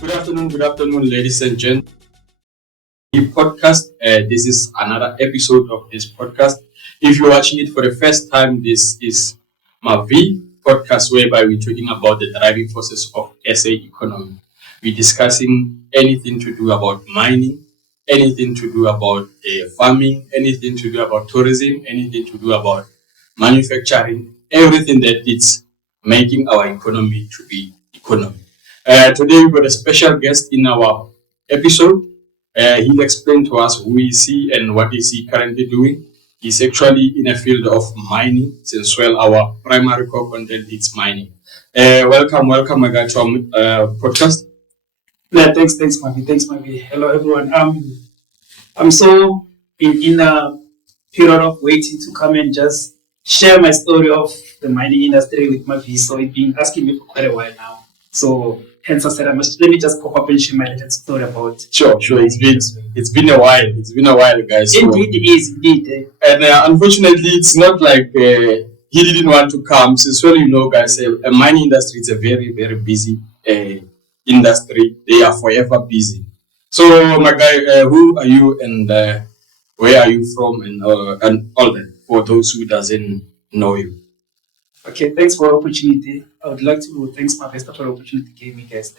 Good afternoon, ladies and gentlemen. Podcast. This is another episode of this podcast. If you're watching it for the first time, this is my V podcast, whereby we're talking about the driving forces of SA economy. We're discussing anything to do about mining, anything to do about farming, anything to do about tourism, anything to do about manufacturing, everything that is making our economy to be economy. Today we've got a special guest in our episode. He'll explain to us who is he and what is he currently doing. He's actually in a field of mining, since well our primary core content is mining. Welcome, my guy, to our podcast. Yeah, thanks, Mavi. Hello, everyone. I'm so in a period of waiting to come and just share my story of the mining industry with Mavi. So it's been asking me for quite a while now. So hence I said let me just pop up and share my little story about. Sure. It's been a while. It's been a while, guys. So. Indeed, it is. Indeed. And unfortunately, it's not like he didn't want to come. Since well, you know, guys, a mining industry is a very, very busy industry. They are forever busy. So, my guy, who are you and where are you from and all that for those who doesn't know you? Okay, thanks for the opportunity. I would like to thanks my best for the opportunity you gave me, guys.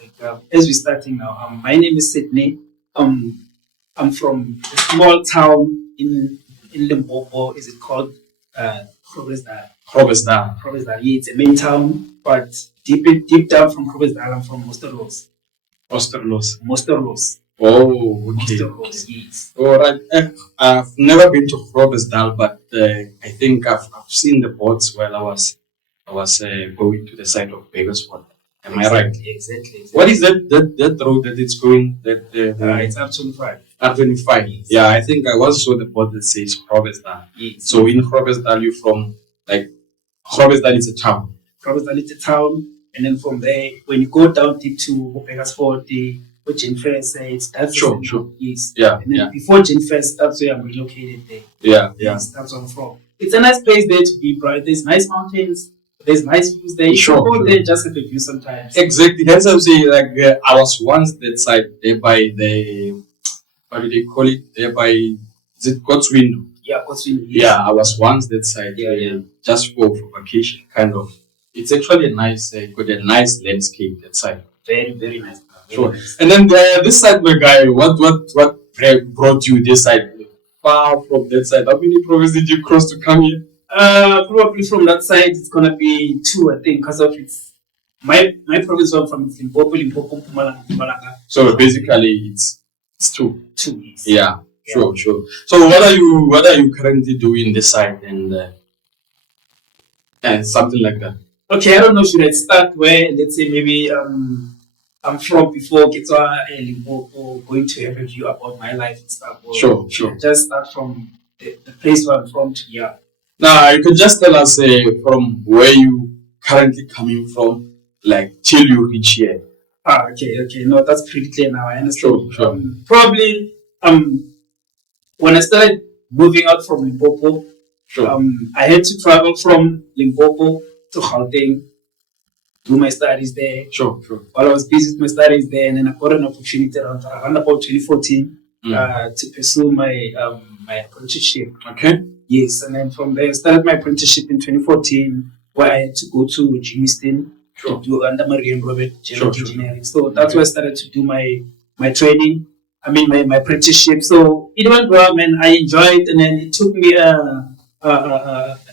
As we're starting now, my name is Sydney. I'm from a small town in Limpopo. Is it called Groblersdal? Groblersdal. Yeah, it's a main town, but deep down from Groblersdal, I'm from Mosterloos. Oh, okay. Mosterloos, yes. All right. I've never been to Groblersdal, but I think I've seen the boats while I was going to the side of Begersfort. Am I right? Exactly. What is that road that it's going? It's R25. R25. Yes. Yeah, I think I once saw the board that says Groblersdal. Yes. So in Groblersdal, you're from Groblersdal is a town. Groblersdal is a town, and then from there, when you go down deep to Begersfort, where Genfest that's sure. Yes. Yeah. And then before Genfest, that's where I'm relocated there. Yeah. Yes, that's where I'm from. It's a nice place there to be, bright. There's nice mountains. There's nice views there. You can go there just at the view sometimes. Exactly. Hence I'm saying, I was once that side there by the, what do they call it? There by, is it God's Window? Yeah, God's Window. Yes. Yeah, I was once that side. Yeah. Just for vacation, kind of. It's actually a nice landscape that side. Very, very nice. Sure. Nice. And then this side, my guy, what brought you this side? Far from that side. How many provinces did you cross to come here? Probably from that side, it's gonna be 2, I think, because of its my province from Limpopo, Mpumalanga. So basically, it's 2. 2, yes. Yeah. Sure. So what are you currently doing this side and something like that? Okay, I don't know. Should I start where, let's say, maybe I'm from before Ketwa and Limpopo, going to have a view about my life and stuff? Or sure. Just start from the place where I'm from to here. Now, you can just tell us from where you currently coming from, till you reach here. Okay. No, that's pretty clear now. I understand. Sure. Probably, when I started moving out from Limpopo, I had to travel from Limpopo to Gauteng, do my studies there. Sure. While I was busy with my studies there, and then I got an opportunity around about 2014 to pursue my apprenticeship. Okay. Yes, and then from there, I started my apprenticeship in 2014, where I had to go to Jimiston to do under Marian Robert General Engineering. So that's where I started to do my training. I mean, my apprenticeship. So it went well, man. I enjoyed, and then it took me a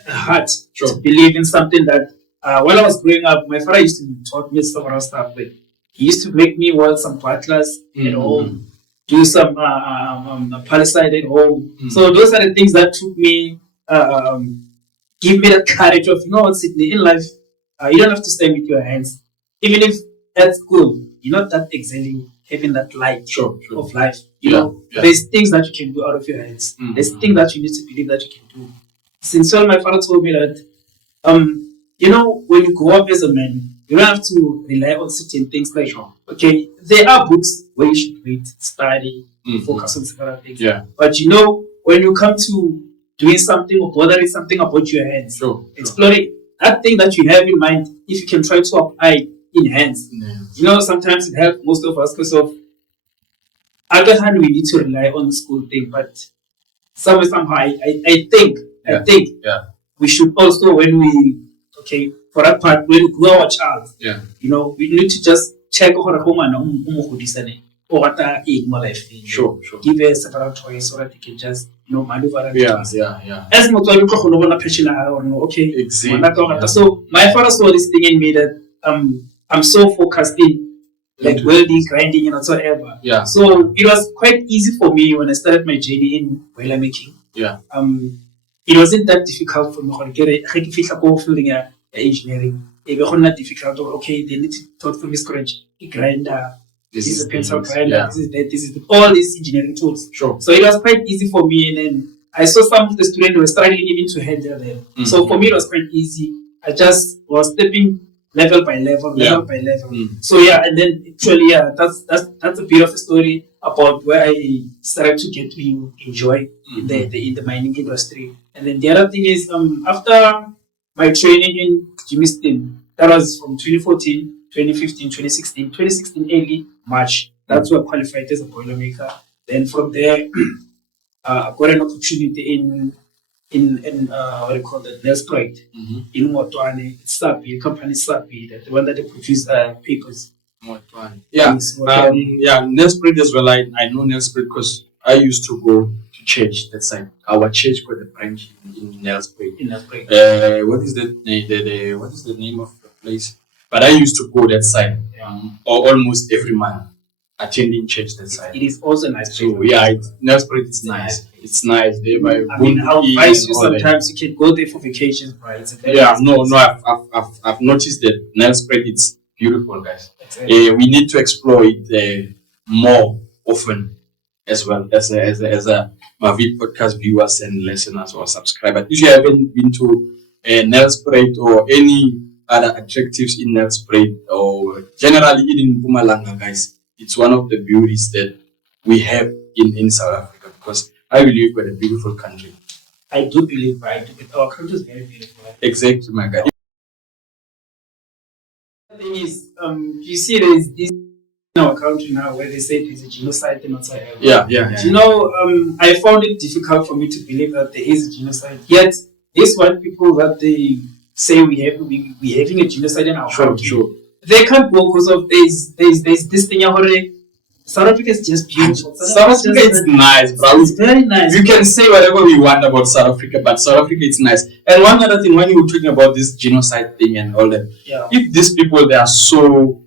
heart to believe in something that while I was growing up, my father used to taught me several stuff. Like he used to make me weld some butlers at home. Do some palisade at home. So those are the things that took me, give me the courage of, Sydney, in life, you don't have to stay with your hands. Even if at school, you're not that excelling, having that light of life. There's things that you can do out of your hands. There's things that you need to believe that you can do. Since my father told me that, when you grow up as a man, you don't have to rely on certain things like, okay, there are books where you should read, study, focus on several things. Yeah. But when you come to doing something or bothering something about your hands, exploring that thing that you have in mind, if you can try to apply in hands, sometimes it helps most of us because of other hand we need to rely on the school thing, but somehow I think Yeah. we should also when we for that part when we grow our child, Yeah. We need to just check or or what are in my life. Sure. Give a several toys so that they can just maneuver and Yeah. as much as you can passion or no, okay. Exactly. Yeah. So my father saw this thing in me that I'm so focused in like welding, grinding, and whatsoever. Yeah. So it was quite easy for me when I started my journey in boiler making. Yeah. It wasn't that difficult for me to get a feeling engineering. It was not difficult. Okay, they need to taught from scratch. Grinder. This is a pencil grinder. Yeah. This is all these engineering tools. Sure. So it was quite easy for me, and then I saw some of the students were struggling even to handle them. Mm-hmm. So for me, it was quite easy. I just was stepping level by level. So yeah, and then actually, that's a bit of a story about where I started to get to enjoy in the mining industry. And then the other thing is, after my training in Jimistin, that was from 2014, 2015, 2016 early March. That's where I qualified as a boilermaker. Then from there, I got an opportunity in what do you call it, Nelspruit in Motwane. It's Sapi, company Sapi, the one that they produce papers. Motwane. Yeah, Nelspruit as well. I know Nelspruit because I used to go to church that side. Our church got a branch in Nelspruit. What is the name of the place? But I used to go that side almost every month, attending church that side. It is also nice. So yeah, Nelspruit is nice. It's nice. They buy. I mean, I'll advise you sometimes you can go there for vacations, right? I've noticed that Nelspruit it's beautiful, guys. Exactly. We need to explore it more often as well as a MAKEKE podcast viewers and listeners or subscribers. If you haven't been to Nelspruit or any other attractives in Nelspruit or generally in Mpumalanga, guys, it's one of the beauties that we have in South Africa because I believe we're a beautiful country. I do believe, right? Our country is very beautiful. Exactly, my guy. The thing is, you see, there's this in our country now where they say there's a genocide and whatsoever. Yeah. I found it difficult for me to believe that there is a genocide. Yet, these white people that they say we're having a genocide in our country. Sure. They can't go because of there's this thing already. South Africa is just beautiful. South Africa is nice, bro. It's very nice. You can say whatever we want about South Africa, but South Africa is nice. And one other thing, when you were talking about this genocide thing and all that, if these people they are so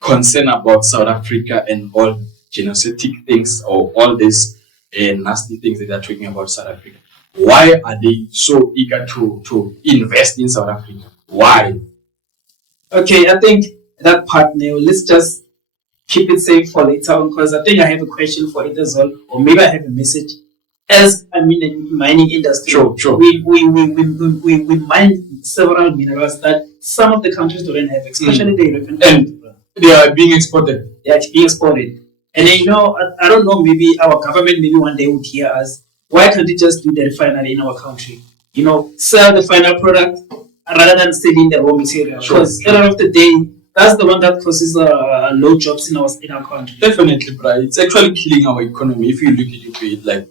concerned about South Africa and all genocidal things or all these nasty things that they are talking about South Africa, why are they so eager to invest in South Africa? Why? Okay, I think that part now, let's just keep it safe for later on because I think I have a question for it as well, or maybe I have a message. As I mean, in the mining industry, sure. We mine several minerals that some of the countries don't have, especially the European countries. And they are being exported. They are being exported. And I don't know, maybe our government maybe one day would hear us. Why can't they just do the refinery in our country? Sell the final product rather than selling the raw material. Because at the end of the day, that's the one that causes low jobs in our country. Definitely, bro. It's actually killing our economy. If you look at it, like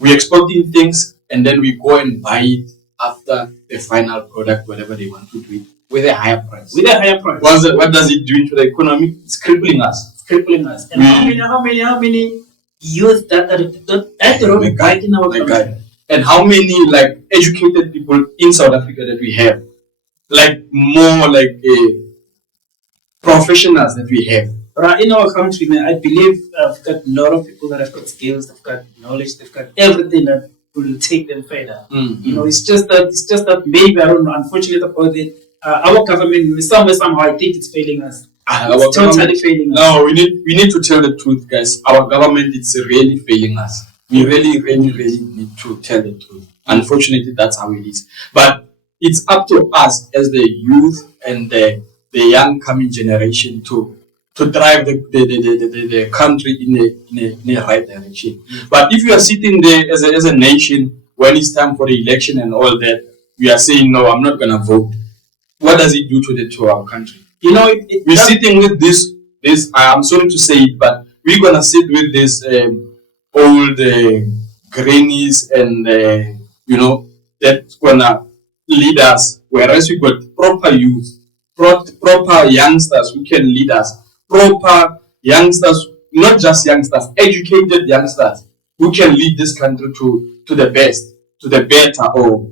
we're exporting things and then we go and buy it after the final product, whatever they want to do it, with a higher price. What does it do to the economy? It's crippling us. And how many youth that don't buy in our country? And how many educated people in South Africa that we have? More professionals that we have. In our country, man, I believe we've got a lot of people that have got skills, they've got knowledge, they've got everything that will take them further. It's just that maybe, I don't know, unfortunately about it, our government, somehow, I think it's failing us. It's totally failing us. No, we need to tell the truth, guys. Our government is really failing us. We really need to tell the truth. Unfortunately, that's how it is. But it's up to us as the youth and the young coming generation to drive the country in a right direction. But if you are sitting there as a nation when it's time for the election and all that, we are saying no, I'm not gonna vote. What does it do to our country? we're sitting with this. I'm sorry to say it, but we're gonna sit with this old grannies and that's gonna lead us. Whereas we got proper youth, proper youngsters who can lead us, proper youngsters, not just youngsters, educated youngsters who can lead this country to the best, to the better. Or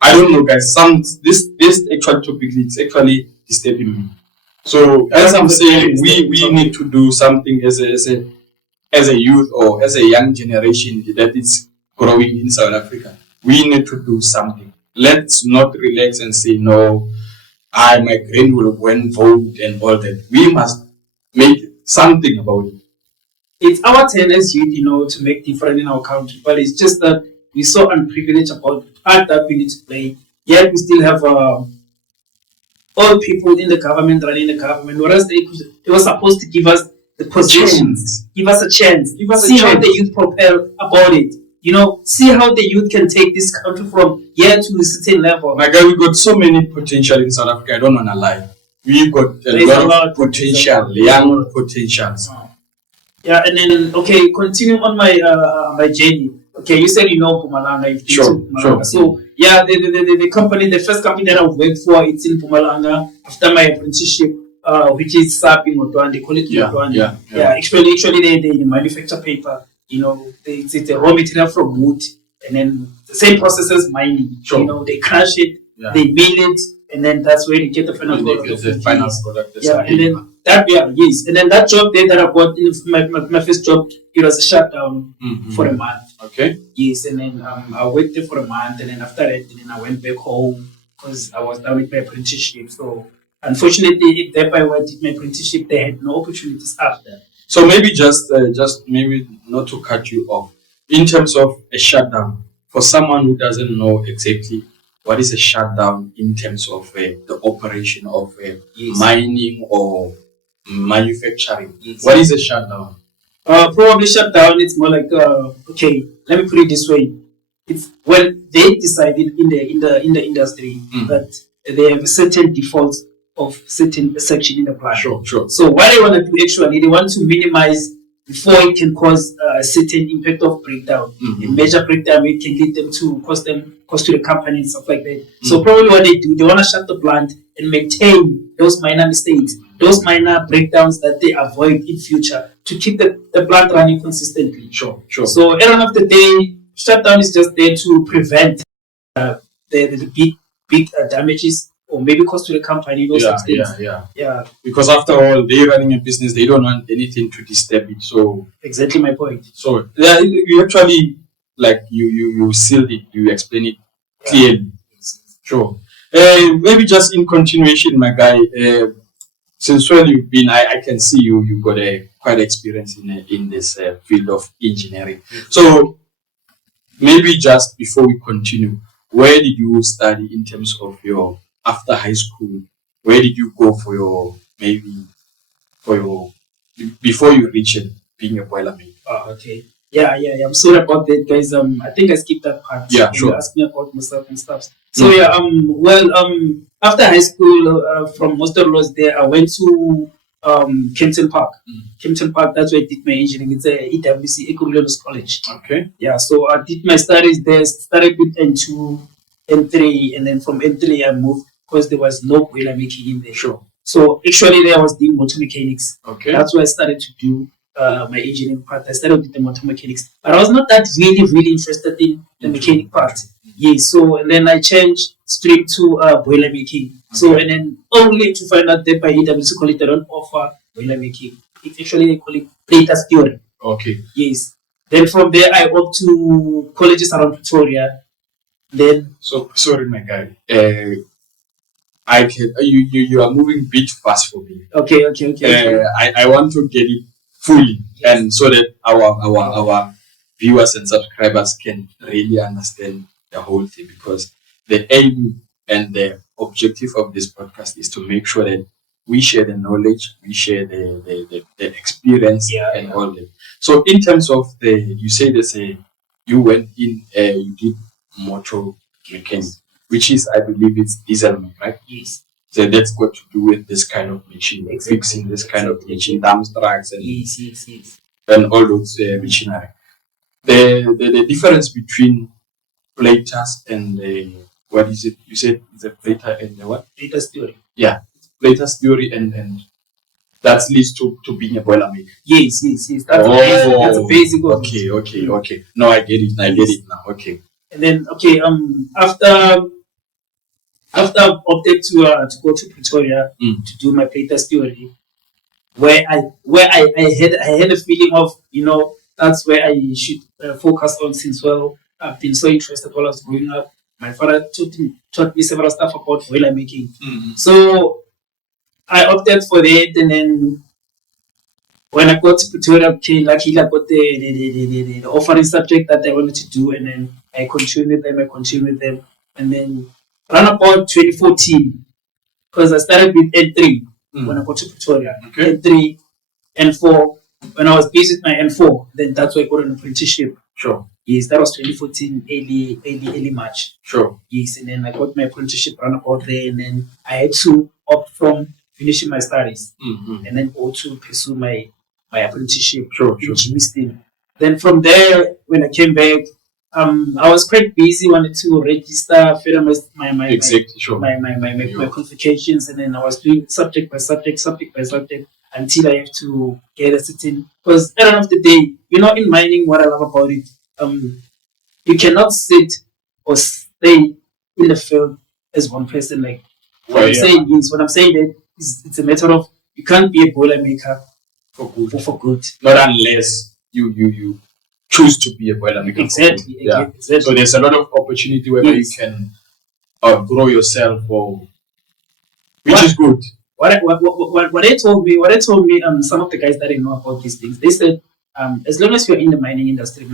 I don't know, guys. This actual topic is actually disturbing me. So as I'm saying, we need to do something as a youth or as a young generation that is growing in South Africa. We need to do something. Let's not relax and say no. My grand will go and vote and all that. We must make something about it. It's our turn as youth, to make difference in our country. But it's just that we're so unprivileged about the part that we need to play. Yet we still have all people in the government running the government, whereas they were supposed to give us the positions, give us a chance, see how the youth prepare about it. See how the youth can take this country from here to a certain level. My guy, we got so many potential in South Africa. I don't want to lie. We got a lot of potential, young potentials. Yeah, and then continue on my journey. Okay, you said Mpumalanga. Sure. So yeah, the company, the first company that I worked for, it's in Mpumalanga after my apprenticeship, which is SAP in Motwan. They call it Motwan. Yeah. Actually, they manufacture paper. It's a raw material from wood, and then the same process as mining. Sure. They crush it, they mill it, and then that's where they get the final product. The final product. And then and then that job there that I got, my first job, it was a shutdown for a month. Okay. Yes, and then I worked there for a month, and then after that, then I went back home because I was done with my apprenticeship. So unfortunately, thereby when I did my apprenticeship, they had no opportunities after. So maybe just maybe not to cut you off, in terms of a shutdown, for someone who doesn't know exactly what is a shutdown in terms of the operation of mining or manufacturing. Yes. What is a shutdown? Probably shutdown. It's more like let me put it this way. It's when they decided in the industry that they have certain defaults of certain section in the plant. Sure. So what they want to do actually, they want to minimize before it can cause a certain impact of breakdown. A major breakdown, it can lead them to cost to the company and stuff like that. So probably what they do, they want to shut the plant and maintain those minor mistakes, those minor breakdowns that they avoid in future to keep the plant running consistently. Sure. So at the end of the day, shutdown is just there to prevent the big damages or maybe cost to the company. Yeah. Because after all, they're running a business. They don't want anything to disturb it. So exactly my point. So yeah, you actually you sealed it. You explain it clearly. Sure. Maybe just in continuation, my guy. Since when you've been, I can see you got a quite experience in this field of engineering. So maybe just before we continue, where did you study in terms of your after high school? Where did you go for your before you reach being a boilermaker? Oh, okay. Yeah. I'm sorry about that, guys. I think I skipped that part. Yeah, sure. You asked me about myself and stuff. So after high school, from Monster Laws there, I went to Kempton Park. Kempton Park, that's where I did my engineering. It's a EWC, Ekurhuleni College. Okay. Yeah, so I did my studies there. Started with N2, N3, and then from N3 I moved because there was no boiler making in there. Sure. So actually there I was doing motor mechanics. Okay. That's where I started to do my engineering part. I started with the motor mechanics, but I was not that really interested in the mechanic part. Yes, so and then I changed straight to boiler making. Okay. So and then only to find out that by EWC College they don't offer boiler making. It's actually they call it data theory. Okay. Yes. Then from there I went to colleges around Pretoria. Then so sorry, my guy. I can you are moving a bit fast for me. Okay. I want to get it fully, yes. And so that our viewers and subscribers can really understand the whole thing, because the aim and the objective of this podcast is to make sure that we share the knowledge, we share the experience, and all that. So in terms of you say you went in, you did motor mechanic, which is, I believe, it's diesel, right? Yes. So that's got to do with this kind of machine, fixing this kind of machine, dump trucks and and all those machinery. The difference between platers and what is it? You said the plater and the what? Platers theory. Yeah, platers theory and that leads to being a boilermaker. Yes. That's a basic. Okay. No, I get it. I get it now. Okay. And then after I opted to go to Pretoria to do my platers theory, where I had a feeling of, that's where I should focus on, since I've been so interested while I was growing up. My father taught me several stuff about boiler making. So I opted for that, and then when I got to Pretoria, luckily I got the offering subject that I wanted to do, and then I continued with them, and then around about 2014, because I started with N3 when I got to Pretoria. Okay. N3, N4. When I was busy with my N4, then that's why I got an apprenticeship. Sure. Yes, that was 2014, early March. Sure. Yes, and then I got my apprenticeship around about there, and then I had to opt from finishing my studies and then go to pursue my apprenticeship in Jimmy. Then from there, when I came back, I was quite busy, wanted to register, fill my qualifications, and then I was doing subject by subject, until I have to get a certain. Because at the end of the day, in mining, what I love about it, you cannot sit or stay in the field as one person. Like what I'm saying that it's a matter of, you can't be a boiler maker for good. Not unless you choose to be a boiler maker. Exactly. So there's a lot of opportunity where you can grow yourself, which is good. What they told me, some of the guys that I know about these things, they said, as long as you're in the mining industry,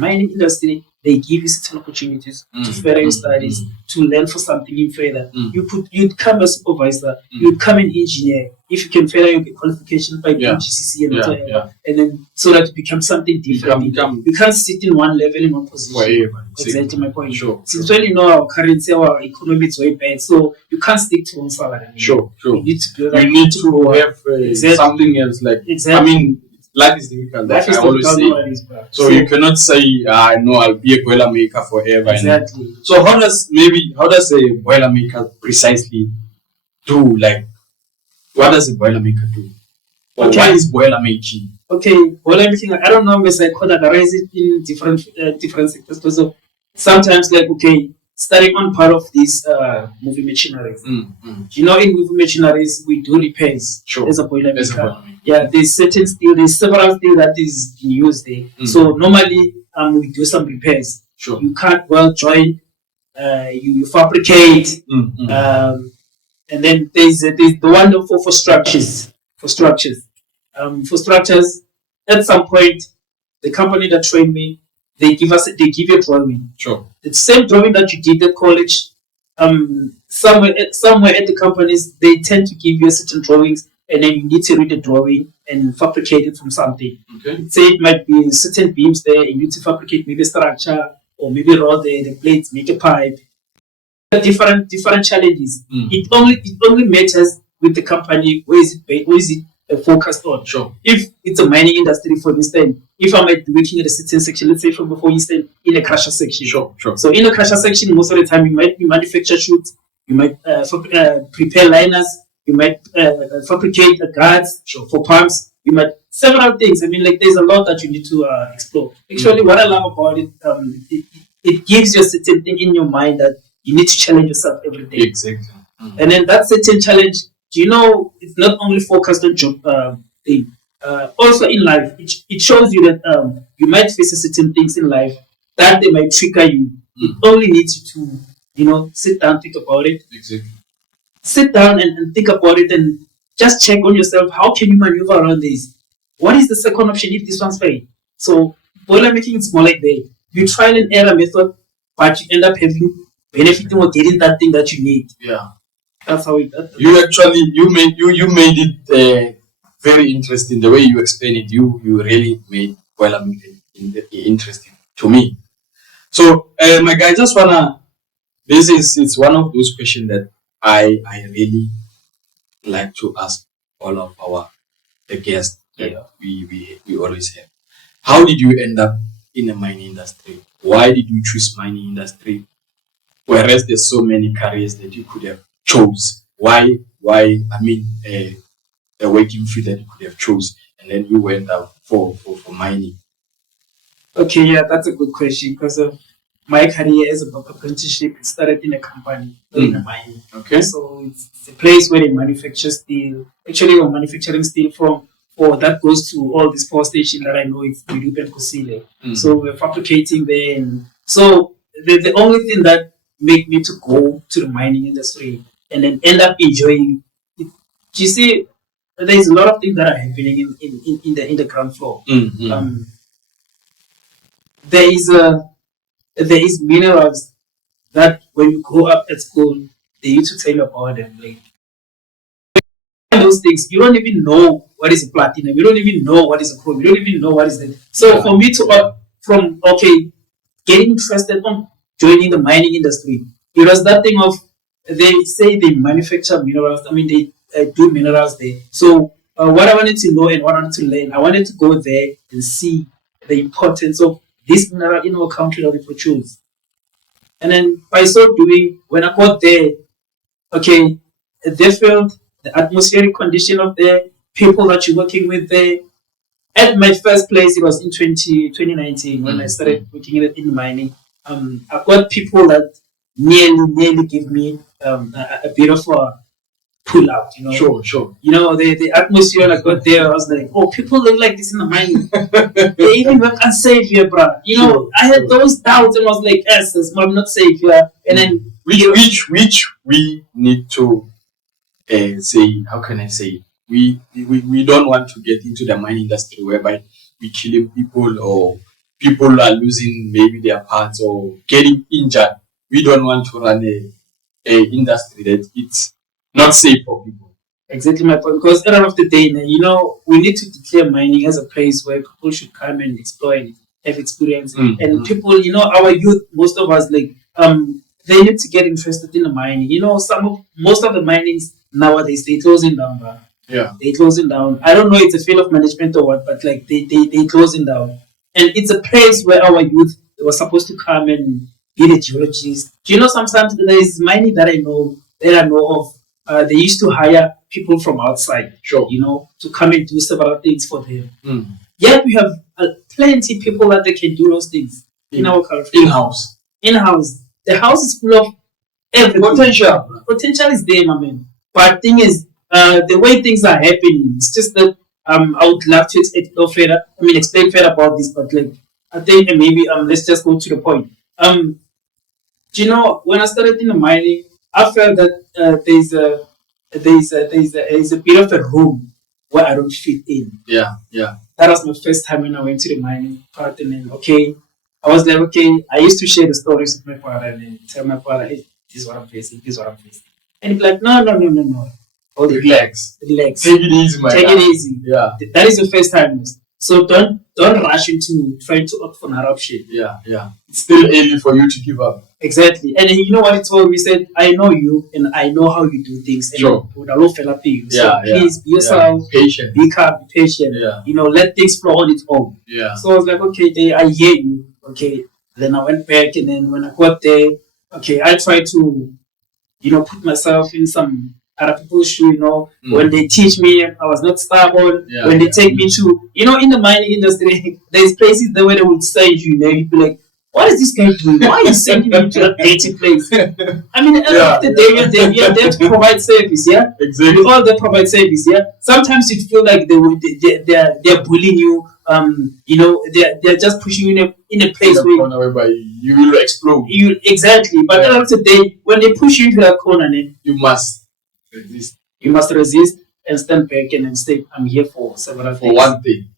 they give you certain opportunities to further your studies, to learn for something in further. You'd come a supervisor, you'd come an engineer, if you can further your qualification by doing GCC and whatever, and then so that you become something different. You can't sit in one level, in one position. Exactly my point. Sure. Since when our currency, our economy is way bad, so you can't stick to one salary. Sure. You need to build. You need to have something else. Like I mean, life is difficult. Life is difficult. So you cannot say, no, I'll be a boiler maker forever. Exactly. So how does a boiler maker precisely do? Like, what does a boiler maker do? Or what is boiler making? Okay, boiler making, I don't know, maybe I categorize it in different sectors. So sometimes, starting on part of these moving machineries. In moving machineries, we do repairs as a boiler maker. Yeah, there's several steel that is used there. So normally, we do some repairs. Sure. You can't well join, you fabricate, and then there's the one for structures. For structures, at some point, the company that trained me, they give you a drawing. Sure. The same drawing that you did at college, somewhere at the companies, they tend to give you certain drawings, and then you need to read the drawing and fabricate it from something. Okay. Say it might be certain beams there, and you need to fabricate maybe a structure, or maybe rod the plates, make a pipe. Different challenges. It only matters with the company, where is it focused on. Sure. If it's a mining industry, for instance, if I might be working at a certain section, let's say for instance, in a crusher section. Sure. So in a crusher section, most of the time you might manufacture chutes, you might prepare liners, you might fabricate guards for pumps, you might several things. I mean, there's a lot that you need to explore. Actually, what I love about it, it gives you a certain thing in your mind that you need to challenge yourself every day. Exactly. And then that certain challenge, it's not only focused on job thing. Also in life, it shows you that you might face certain things in life that they might trigger you. It only needs you to, sit down, think about it. Exactly. Sit down and think about it, and just check on yourself. How can you maneuver around this? What is the second option if this one's failed? So boiler making is more like that. You trial and error method, but you end up benefiting or getting that thing that you need. Yeah. That's how it. You made it very interesting. The way you explain it, you really made boiler making interesting to me. So my guy, just wanna. It's one of those questions that I really like to ask all of the guests that we always have. How did you end up in the mining industry? Why did you choose mining industry? Whereas there's so many careers that you could have chose. Why? I mean, a working field that you could have chose, and then you went out for mining. Okay, yeah, that's a good question because of my career as a apprenticeship. It started in a company, not in a mine. Okay. So it's a place where they manufacture steel. Actually, we're manufacturing steel that goes to all this power station that I know it's Dudup and Kusile. So we're fabricating there. And so the only thing that made me to go to the mining industry and then end up enjoying it, you see, there's a lot of things that are happening in the ground floor. There is minerals that when you grow up at school, they used to tell you about them. Like those things, you don't even know what is a platinum. You don't even know what is a chrome. You don't even know what is that. So for me to getting interested on joining the mining industry, it was that thing of they say they manufacture minerals. I mean they do minerals there. So what I wanted to know and what I wanted to learn, I wanted to go there and see the importance of this mineral in our country that we produce. And then by so doing, when I got there, okay, they felt the atmospheric condition of there, people that you're working with there. At my first place, it was in 2019 when I started working in mining. I've got people that nearly give me a bit of a pull out, you know. Sure. You know, the atmosphere I got there, I was like, oh, people live like this in the mining. They even work unsafe here, bro. You know, I had those doubts and I was like, yes, I'm not safe here. And then which we need to say, how can I say? We don't want to get into the mining industry whereby we killing people or people are losing maybe their parts or getting injured. We don't want to run a industry that it's not safe for people. Exactly my point. Because at the end of the day, you know, we need to declare mining as a place where people should come and explore and have experience. And people, you know, our youth, most of us, like, they need to get interested in the mining. You know, most of the minings nowadays they closing down, bro. Yeah, they closing down. I don't know it's a field of management or what, but like they closing down. And it's a place where our youth they were supposed to come and be the geologists. Do you know sometimes there is mining that I know of. They used to hire people from outside, you know, to come and do several things for them. Yet we have plenty people that they can do those things in our country. In-house. The house is full of everything. Potential is there, my man. But thing is, the way things are happening, it's just that I would love to explain further about this, but like I think maybe let's just go to the point. Do you know when I started in the mining, I felt that there's a bit of a room where I don't fit in. Yeah. That was my first time when I went to the mining part, and then I was like, okay, I used to share the stories with my father and then tell my father, hey, this is what I'm facing, and he'd be like, no. Relax. Take it easy, man. Take it easy. Yeah. That is the first time. So don't rush into trying to opt for another option. Yeah. It's still early for you to give up. Exactly. And you know what he told me? He said, I know you and I know how you do things. And sure. So please be yourself. Patient. Be calm, be patient. Yeah. You know, let things flow on its own. Yeah. So I was like, okay, I hear you. Okay. Then I went back and then when I got there, okay, I tried to, you know, put myself in some other people's shoe, you know. When they teach me, I was not stubborn. When they take me to, you know, in the mining industry, there's places there where they would send you, and you'd be like, what is this guy doing? Why are you sending me to that dirty place? I mean, at the end of the day, you're there to provide service, yeah? Exactly. We're all there to provide service, yeah? Sometimes you feel like they're bullying you, you know, they're just pushing you in a place whereby you will explode. Exactly. But at the end of the day, when they push you into that corner, then you must resist. You must resist and stand back and then say, I'm here for several things. For one thing.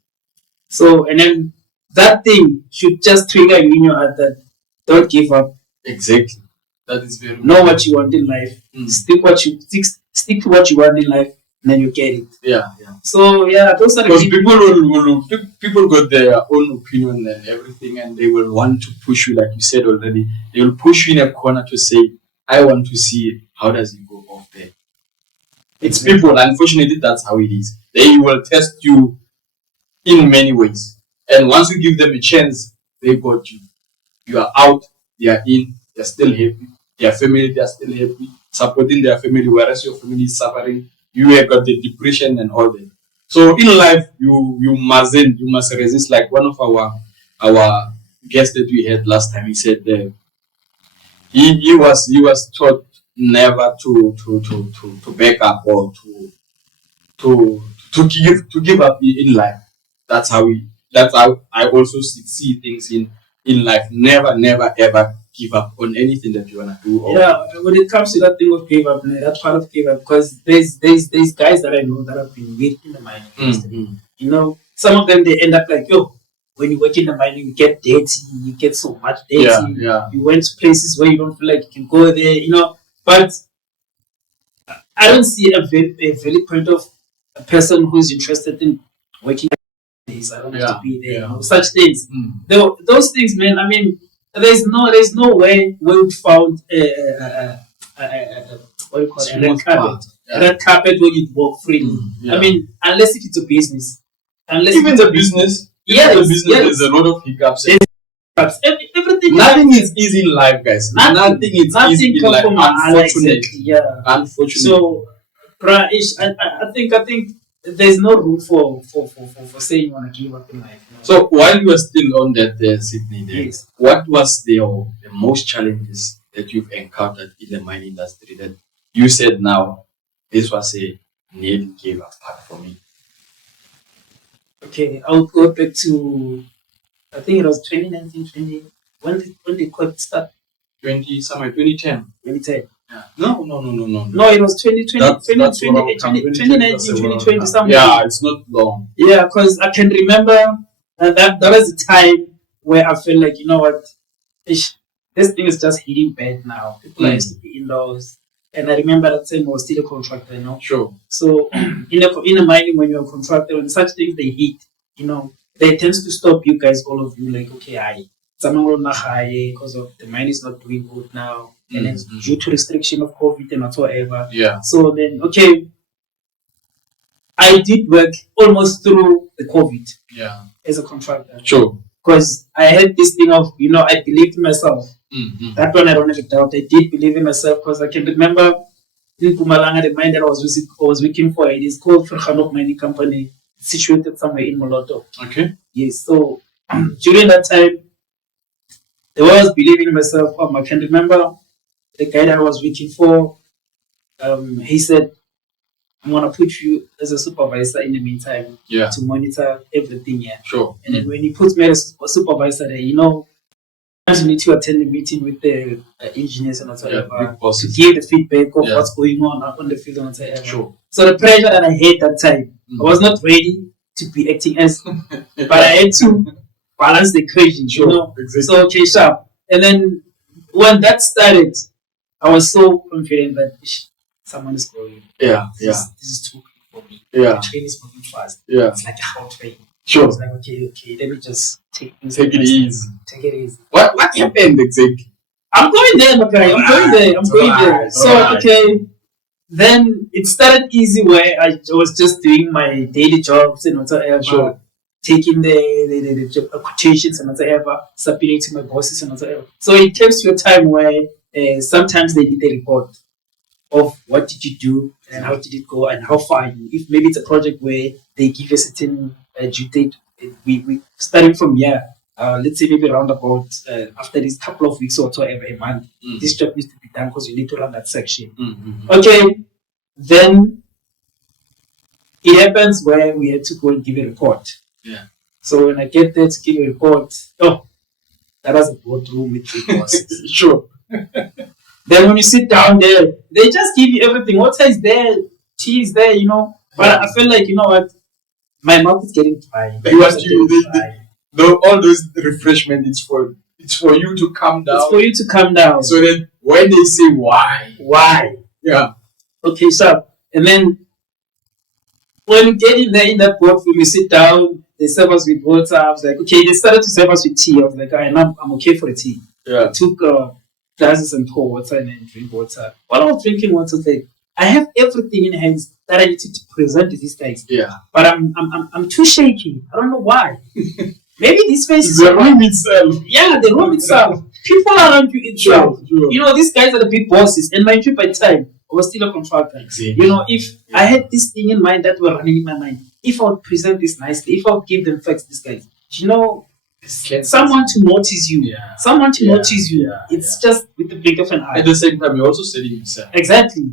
So, and then that thing should just trigger you in your heart that don't give up. Exactly. That is very know what you want in life. Stick to what you want in life, and then you get it. Yeah. So those are because people got their own opinion and everything, and they will want to push you, like you said already. They will push you in a corner to say, I want to see it. How does it go off there? It's people. Unfortunately, that's how it is. They will test you in many ways. And once you give them a chance, they got you. You are out, they are in, they're still happy. Their family, they are still happy, supporting their family, whereas your family is suffering. You have got the depression and all that. So in life, you must resist. Like one of our guests that we had last time, he said he was taught never to back up or to give up in life. That's how I also see things in life. Never ever give up on anything that you wanna do. Yeah, when it comes to that thing of give up, that part of give up, because there's guys that I know that have been made in the mining industry. You know, some of them they end up like, yo, when you work in the mining, you get dirty, you get so much dirty. Yeah. You went to places where you don't feel like you can go there, you know. But I don't see a valid point of a person who's interested in working. I don't have to be there. You know, such things. Those things, man. I mean, there's no way we found what do you call it? Red carpet where you walk freely. I mean, unless if it's a business, Even the business, there's a lot of hiccups. Everything. Nothing is easy in life, guys. Nothing is easy in life. Unfortunately. Unfortunately. So, I think there's no room for saying you want to give up in life. You know? So while you were still on that Sydney there, Yes. what was the most challenges that you've encountered in the mining industry that you said now this was a nearly gave up part for me? Okay, I'll go back to, I think it was 2019, 20. When did COVID start? 2010. 2010. Yeah. No. No, it was 2020, That's 2019, 2020, something. Yeah, it's not long. Yeah, because I can remember that was the time where I felt like, you know what, this thing is just hitting bad now. People are used to be indoors. And I remember that time I was still a contractor, you know. Sure. So in the mining, when you're a contractor, when such things they hit, you know, they tends to stop you guys, all of you, like, okay, because of the mine is not doing good now, and it's due to restriction of COVID and whatsoever. Yeah. So then, okay, I did work almost through the COVID. Yeah. As a contractor. Sure. Because I had this thing of, you know, I believed in myself. That one I don't have a doubt. I did believe in myself because I can remember in Pumalanga, the mine that I was working for, it is called Verganok Mining Company, situated somewhere in Moloto. Okay. Yes. So during that time, the way I was believing in myself, I can remember the guy that I was working for, he said, I'm going to put you as a supervisor in the meantime to monitor everything here. Sure. And then when he puts me as a supervisor there, you know, you need to attend the meeting with the engineers and whatever to give the feedback of what's going on the field and whatever. Sure. So the pressure that I had that time, I was not ready to be acting as, but I had to balance the equation, you know. Exactly. So okay, sharp. And then when that started, I was so confident that someone is going. This is too quick for me. The train is moving fast. It's like a hot train. Sure. I was like, okay, let me just take it easy. Take it easy. What happened exactly? I'm going there, okay. I'm going there. So okay, then it started easy where I was just doing my daily jobs and whatever, taking the quotations and whatever, submitting to my bosses and whatever. So it came to a time where sometimes they did a report of what did you do and how did it go and how far are you. If maybe it's a project where they give a certain due date, we starting from here. Let's say maybe around about after this couple of weeks or whatever, a month, this job needs to be done because we need to run that section. Okay, then it happens where we had to go and give a report. Yeah. So when I get there to give a report, that was a boardroom with three bosses. Sure. Then when you sit down there, they just give you everything. Water is there, tea is there, you know. But I feel like, you know what, my mouth is getting dry. All those refreshment, it's for you to calm down. It's for you to calm down. So then when they say why? Yeah. Okay, so and then when you get in there in that boardroom, you sit down, they serve us with water. I was like, okay, they started to serve us with tea. I was like, I'm okay for the tea. Yeah. I took glasses and pour water and then drink water. While I was drinking water, I was like, I have everything in hands that I need to present to these guys. Yeah. But I'm too shaky. I don't know why. Maybe this face is the room itself. Yeah, the room itself. People around you itself. Sure. You know, these guys are the big bosses. And mind you, by the time I was still a contractor. Exactly. You know, if I had this thing in mind that were running in my mind, if I would present this nicely, if I would give them facts, these guys, you know, someone to notice you. Yeah. Someone to notice you. Yeah. It's just with the blink of an eye. At the same time, you're also selling yourself. Exactly.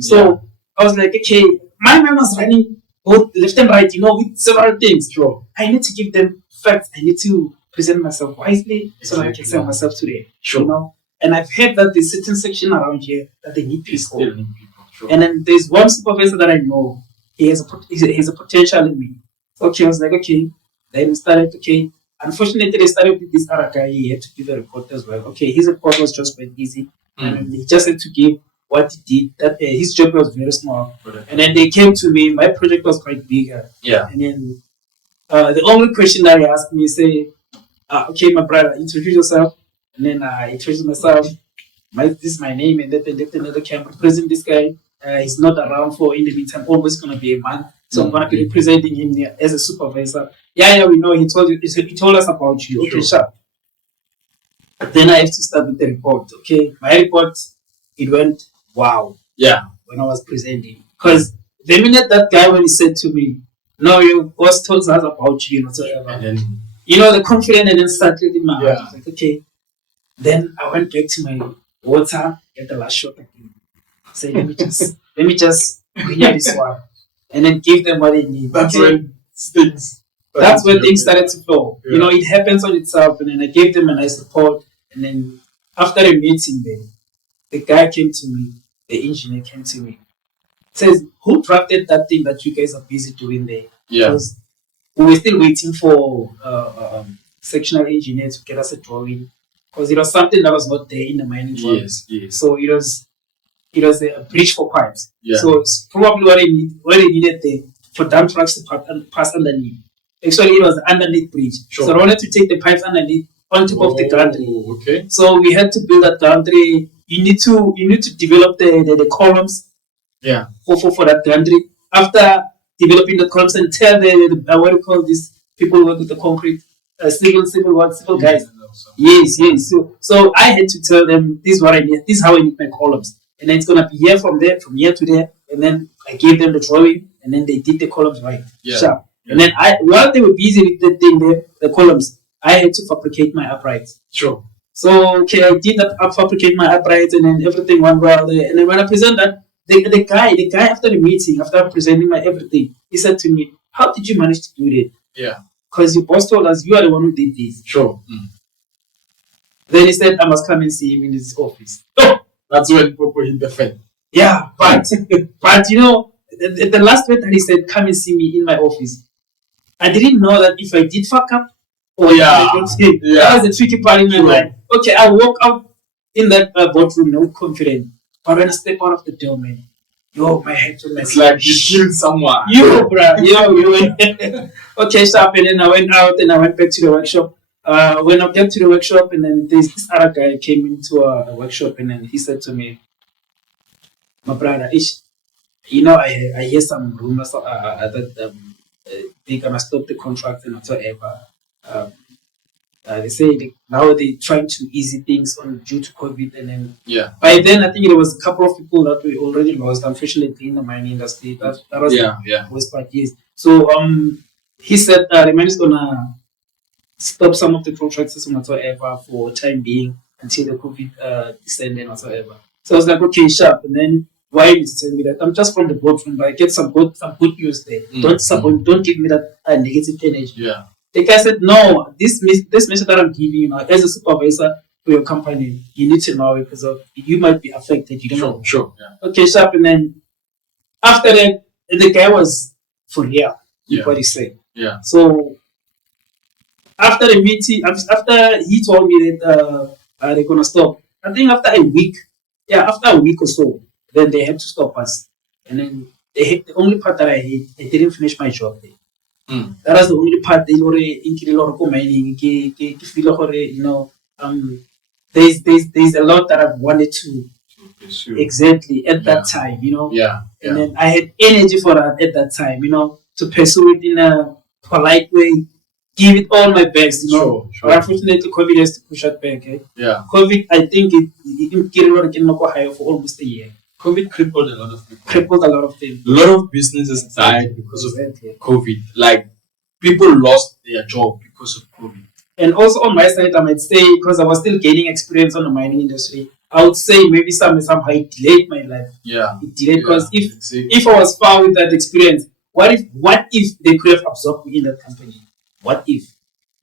So I was like, okay, my mind was running both left and right, you know, with several things. Sure. I need to give them facts. I need to present myself wisely so that I can sell myself today. Sure. You know? And I've heard that there's certain section around here that they need people. Still need people. Sure. And then there's one supervisor that I know. He has a potential in me. Okay, I was like, okay. Then we started, okay. Unfortunately, they started with this other guy. He had to give a report as well. Okay, his report was just quite easy. And he just had to give what he did. That his job was very small. And then they came to me. My project was quite bigger. Yeah. And then the only question that he asked me, say, okay, my brother, introduce yourself. And then I introduced myself. This is my name, and left another camp representing this guy. He's not around for in the meantime. Almost gonna be a month, so I'm gonna be representing him here as a supervisor. Yeah, we know. He told us about you. Okay, sure. Then I have to start with the report. Okay, my report, it went wow. Yeah. When I was presenting, because the minute that guy when he said to me, "No, your boss told us about you," whatsoever. And then, you know, the confidence and then started in my heart. I was like, okay. Then I went back to my water, get the last shot again. Say, let me just bring out this one, and then give them what they need. That's when things. That's when things started to flow. Yeah. You know, it happens on itself, and then I gave them a nice report. And then after a meeting, the guy came to me, the engineer came to me, says, "Who drafted that thing that you guys are busy doing there?" Yeah. Because we were still waiting for sectional engineer to get us a drawing. Because it was something that was not there in the mining world. Yes. So it was a bridge for pipes. Yeah. So it's probably what they needed there for dump trucks to pass underneath. Actually, it was the underneath bridge. Sure. So I wanted to take the pipes underneath on top of the gantry. Okay. So we had to build that gantry. You need to develop the columns. Yeah. For that gantry. After developing the columns and tell the what do you call these people who work with the concrete civil guys. Yes. So I had to tell them this is what I need. This is how I need my columns, and then it's gonna be here from here to there, and then I gave them the drawing, and then they did the columns right. Yeah. Sharp. Yeah. And then while they were busy with the thing there, the columns, I had to fabricate my uprights. Sure. So okay, I did that. I fabricate my uprights, and then everything went well there. And then when I present that, the guy after the meeting, after presenting my everything, he said to me, "How did you manage to do that?" Yeah. Because your boss told us you are the one who did this. Sure. Then he said I must come and see him in his office. Oh, that's when Popo hit the fan. Yeah, but you know, the last word that he said, "Come and see me in my office," I didn't know that if I did fuck up or I don't say. That was the tricky part in my mind. Okay, I walk out in that boardroom, no confident, but when I step out of the door, man, yo, my head was like, it's like you killed someone. Yo, bro, yo. Okay, sharp, and then I went out and I went back to the workshop. When I get to the workshop, and then this other guy came into a workshop, and then he said to me, "My brother, you know, I hear some rumors that they're gonna stop the contract and whatsoever. They say now they're trying to easy things due to COVID, and then by then I think there was a couple of people that we already lost, unfortunately, in the mining industry. That was the worst part. Yes. So he said the man is gonna stop some of the contracts and whatsoever for time being until the COVID descend and whatsoever. So I was like, okay, sharp. And then why did you tell me that? I'm just from the boardroom, but I get some good news there. Don't give me that negative energy. Yeah. The guy said, no, this message that I'm giving you now, as a supervisor for your company, you need to know it because you might be affected. You don't know. Sure. Yeah. Okay, sharp. And then after that, the guy was for real with what he said. Yeah. So after the meeting, after he told me that they're gonna stop, I think after a week or so, then they had to stop us. And then the only part that I hate, I didn't finish my job there. That was the only part they were in mining. You know, there's a lot that I've wanted to pursue. Exactly, at that time, Yeah. And then I had energy for that at that time, to pursue it in a polite way, give it all my best, Sure. But unfortunately, COVID has to push it back. Yeah. COVID, I think it came higher for almost a year. COVID crippled a lot of people. Crippled a lot of things. A lot of businesses died because of COVID. Like, people lost their job because of COVID. And also on my side, I might say, because I was still gaining experience on the mining industry, I would say maybe somehow it delayed my life. Yeah. It delayed because if I was far with that experience, what if they could have absorbed me in that company? What if?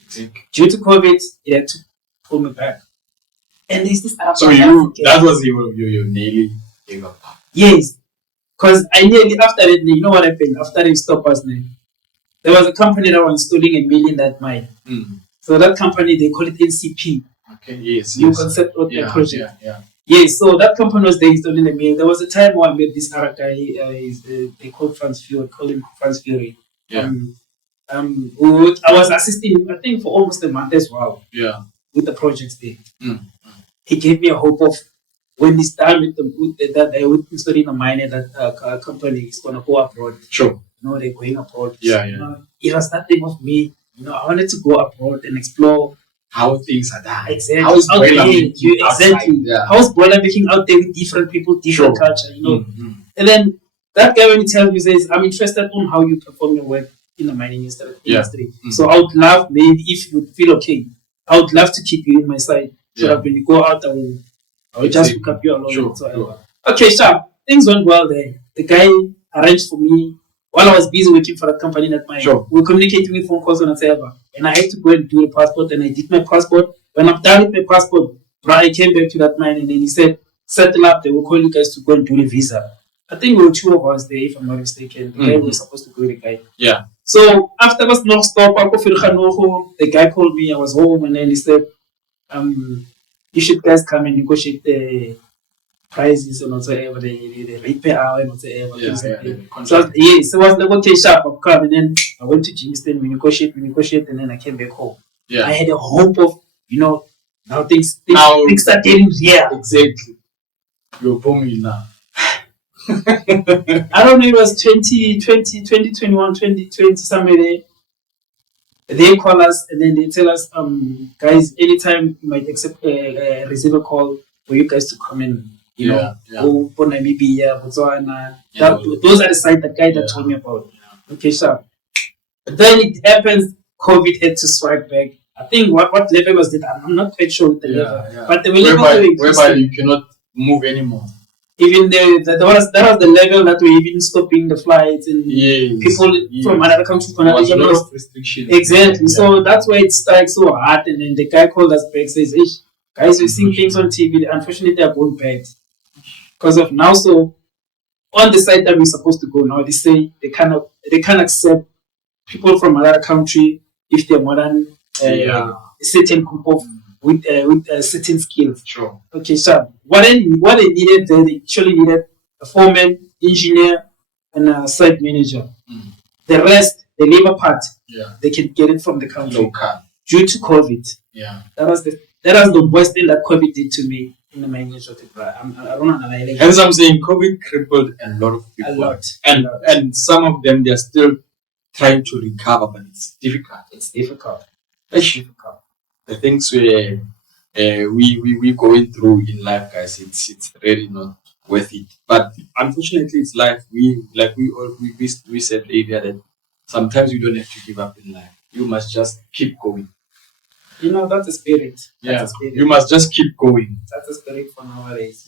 Exactly. Due to COVID, it had to pull me back. And there's this So that was your nearly gave up. Yes. Because I nearly, after it, you know what happened? After they stopped us, there was a company that was installing a mill in that mine. So that company, they call it NCP. Okay, yes. New concept of the project. Yeah. Yes, so that company was there installing a mill. There was a time where I met this other guy, they called Franz Fury, call him Franz Fury. Yeah. I was assisting him, I think, for almost a month as well. Yeah. With the projects there. He gave me a hope of when he's done with installing a mine at that company, he's gonna go abroad. Sure. They're going abroad. Yeah. It was that thing of me. I wanted to go abroad and explore how things are done. Exactly. How's Exactly. How's boiler making out there with different people, different culture, And then that guy, when he tells me, says, I'm interested on how you perform your work in the mining industry. So I would love, maybe if you feel okay, I would love to keep you in my side. So that when you go out, I will just pick up you along whatsoever. Okay, sharp. Things went well there. The guy arranged for me while I was busy working for a company that we were communicating with phone calls and whatever. And I had to go and do the passport, and I did my passport. When I'm done with my passport, I came back to that mine, and then he said, settle up, they will call you guys to go and do the visa. I think we were 2 of us there, if I'm not mistaken. The guy was supposed to go with the guy. Yeah. So after was no stop, the guy called me, I was home, and then he said, you should guys come and negotiate the prices and whatsoever, the rate per hour and whatsoever. So it was like, okay, sharp, I've come, and then I went to Jamestown, we negotiate, and then I came back home. Yeah. I had a hope of, now things start getting real. Exactly. You're booming now. I don't know, it was 2021, 2020, somewhere there. They call us and then they tell us, guys, anytime you might receive a call for you guys to come in, go for Namibia, Botswana. Those are the sites that guy that told me about. Okay, sure. Then it happens, COVID had to strike back. I think what level was it? I'm not quite sure with the level. But the level whereby you cannot move anymore. Even that was the level that we're even stopping the flights and people from another country. There was a lot of restrictions. Exactly. So that's why it strikes so hard. And then the guy called us back, says, hey, guys, we're seeing things on TV. Unfortunately, they're going back. Because of now, so on the side that we're supposed to go now, they say they can't accept people from another country if they're more than a certain group of with certain skills. Sure. Okay, so what they needed, they actually needed a foreman, engineer, and a site manager. The rest, the labor part, they can get it from the country. Local. Due to COVID. Yeah. That was the worst thing that COVID did to me in the mining industry. I don't know. As I'm saying, COVID crippled a lot of people. A lot. And some of them, they're still trying to recover, but it's difficult. It's difficult. The things we going through in life, guys, it's really not worth it. But unfortunately, it's life. We said earlier that sometimes you don't have to give up in life. You must just keep going. That's the spirit. That's the spirit. You must just keep going. That's the spirit for nowadays.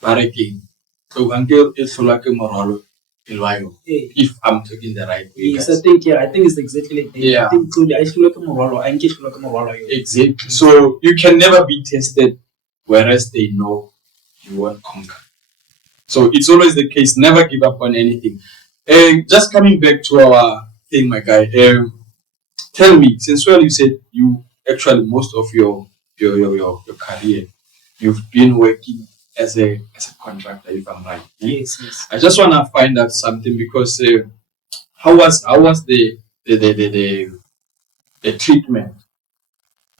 But again, so until it's like a moral. If I'm talking the right way. Yes, I think it's exactly like that. Yeah. I think I feel like a moral. Exactly. So you can never be tested, whereas they know you won't conquer. So it's always the case. Never give up on anything. Just coming back to our thing, my guy. Tell me, since you said you actually most of your career, you've been working as a contractor, if I'm right. Yes. I just wanna find out something because how was the treatment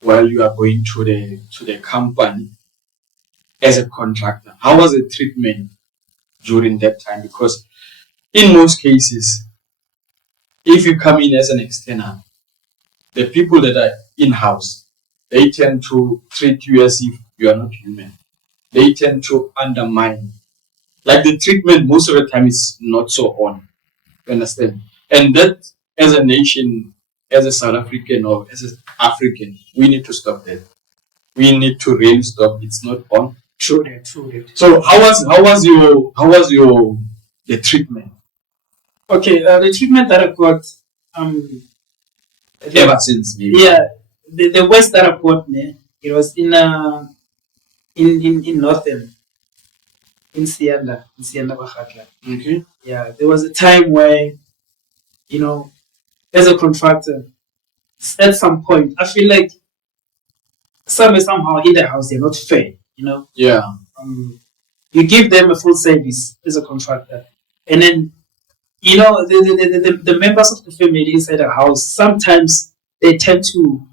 while you are going to the company as a contractor? How was the treatment during that time? Because in most cases, if you come in as an external, the people that are in-house, they tend to treat you as if you are not human. They tend to undermine. Like the treatment most of the time is not so on. You understand? And that as a nation, as a South African or as an African, we need to stop that. We need to really stop. It's not on. True that. So how was your the treatment? Okay, the treatment that I got, Ever since maybe. Yeah, the worst that I got, it was in Northern, in Sianda Bakhatla. Okay. Yeah, there was a time where, as a contractor, at some point, I feel like somehow in the house they're not fair, Yeah. You give them a full service as a contractor, and then the members of the family inside the house, sometimes they tend to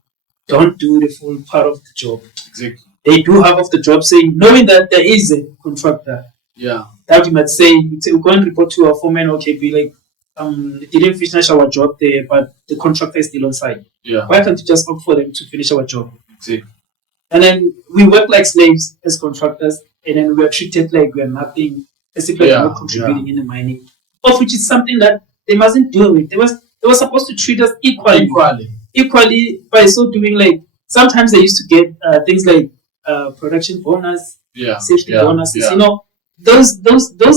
don't do the full part of the job. Exactly. They do half of the job, saying knowing that there is a contractor. Yeah. That you might say, we go and report to our foreman, okay, be like, we didn't finish our job there, but the contractor is still on site. Yeah. Why can't you just opt for them to finish our job? Exactly. And then we work like slaves as contractors, and then we are treated like we are nothing, as if we are not contributing in the mining. Of which is something that they mustn't do it. They were supposed to treat us equally by so doing. Like sometimes they used to get things like production bonus, safety bonuses. Yeah. Those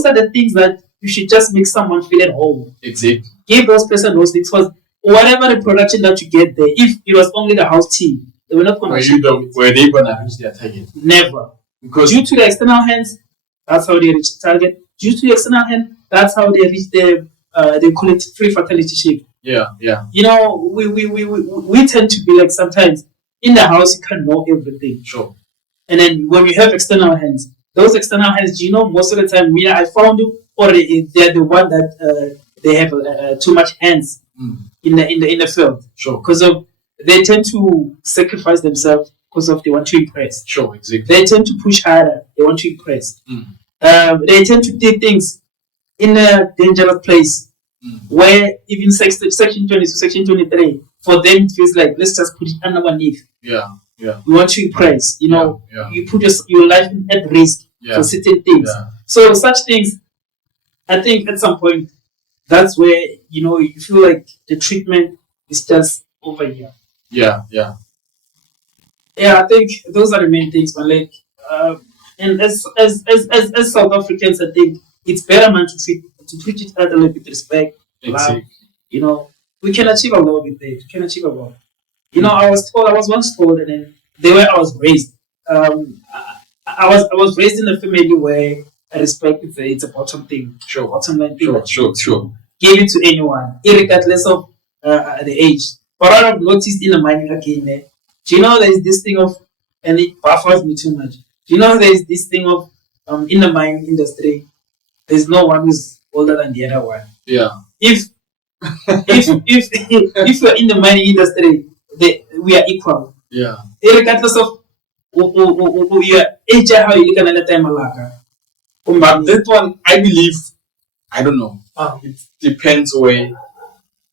are the things that you should just make someone feel at home. Exactly. Give those person those things, because whatever the production that you get there, if it was only the house team, they were not going to. Were they going to reach their target? Never. Because due to the external hands, that's how they reach the target. Due to the external hand, that's how they reach the they call it free fatality shift. Yeah. We tend to be like, sometimes in the house you can't know everything. Sure. And then when we have external hands, those external hands, most of the time I found them, or they're the one that they have too much hands in the field. Sure. Because of they tend to sacrifice themselves because of they want to impress. Sure, exactly. They tend to push harder. They want to impress. They tend to do things in a dangerous place where even section 20 to section 23, for them it feels like, let's just put it underneath. Yeah. We want to impress. You put your life at risk for certain things. Yeah. So such things, I think at some point, that's where you feel like the treatment is just over here. Yeah. I think those are the main things, man. Like, and as South Africans, I think it's better, man, to treat each other with respect, exactly. love. We can achieve a lot with it. We can achieve a lot. I was once told, and then the way I was raised, I was raised in a family where respect it's a bottom thing. Sure. Bottom line thing. Sure. Give it to anyone, regardless of the age. But what I've noticed in the mining again, there is this thing of, and it baffles me too much. There is this thing of in the mining industry, there's no one who's older than the other one. Yeah. If you're in the mining industry, we are equal. Yeah. Regardless of your age, how you look at the time, but that one, I believe, I don't know. It depends where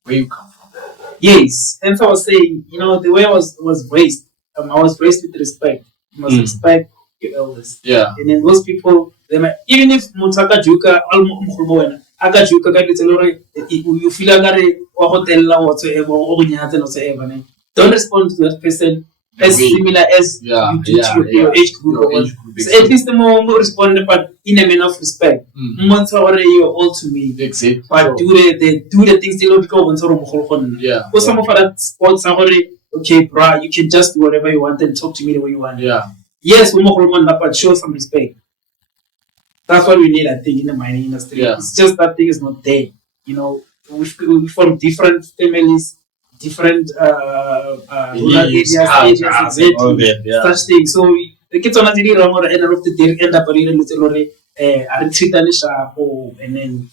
you come from. Yes, and so I was saying, the way I was raised, I was raised with respect. You must respect your elders. Yeah. And then those people, they might, even if Mutaka Juka, you feel like don't respond to that person as similar as you do to your age group. So at least the more respond, but in a manner of respect. You're all to me. Exactly. But do the things they don't go. Yeah. Because some of that sports are okay, bro, you can just do whatever you want and talk to me the way you want. Yeah. Yes, but show some respect. That's what we need, I think, in the mining industry. Yeah. It's just that thing is not there. We from different families, different rural areas, such things. So the kids on the wrong or end of the day end up are treated sharp, and then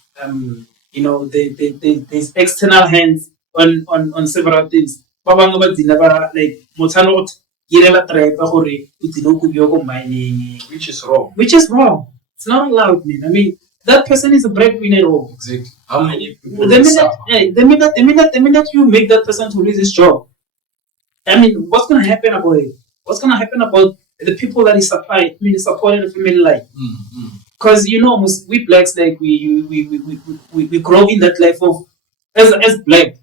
there's external hands on several things. Never like mining, which is wrong. It's not allowed, man. I mean, that person is a breadwinner. Exactly. How many people? The minute you make that person to lose his job, I mean, what's gonna happen about it? What's gonna happen about the people that he supporting the family life? Because we blacks, like we grow in that life of as black.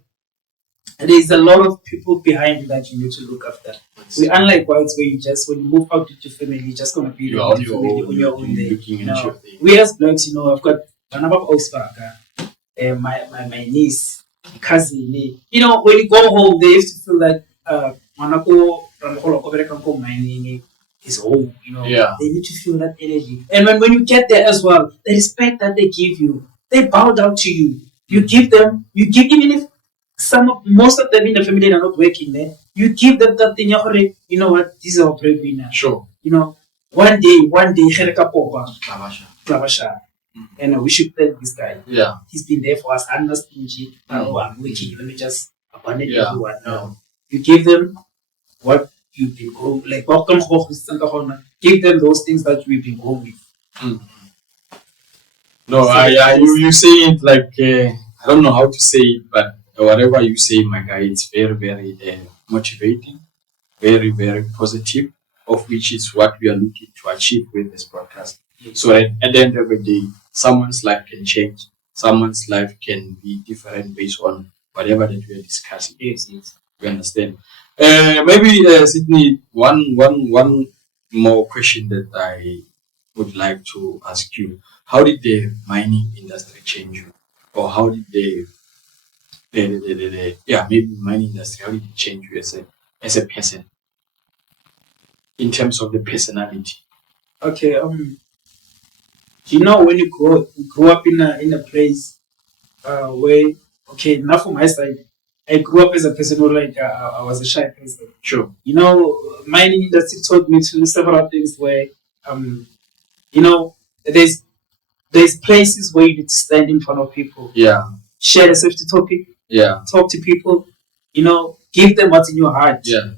There's a lot of people behind you that you need to look after. We unlike whites, where when you move out with your family, you're just gonna be on your own day. We as blacks, I've got another Osaka, my niece, cousin. When you go home, they used to feel like is home. They need to feel that energy. And when you get there as well, the respect that they give you, they bow down to you. You give even if most of them in the family are not working there, you give them that thing. You know what? This is our breadwinner. Sure. One day, Klavasha. And we should thank this guy. Yeah. He's been there for us. I'm not stingy. I'm working. Let me just abandon everyone. No. You give them what you've been going, like give them those things that we've been going with. No, you say it like I don't know how to say it, but whatever you say, my guy, it's very, very motivating, very, very positive, of which is what we are looking to achieve with this broadcast. So at the end of the day, someone's life can change, someone's life can be different based on whatever that we are discussing. Yes. We understand. Maybe Sydney, one more question that I would like to ask you: how did the mining industry change you, or how did the mining industry, how did it change you as a person in terms of the personality? Okay. When you grow up in a place where, okay, now from my side, I grew up as a person who I was a shy person. Sure. Mining industry taught me to do several things where there's places where you need to stand in front of people. Yeah. Share a safety topic. Yeah. Talk to people. Give them what's in your heart. Yeah.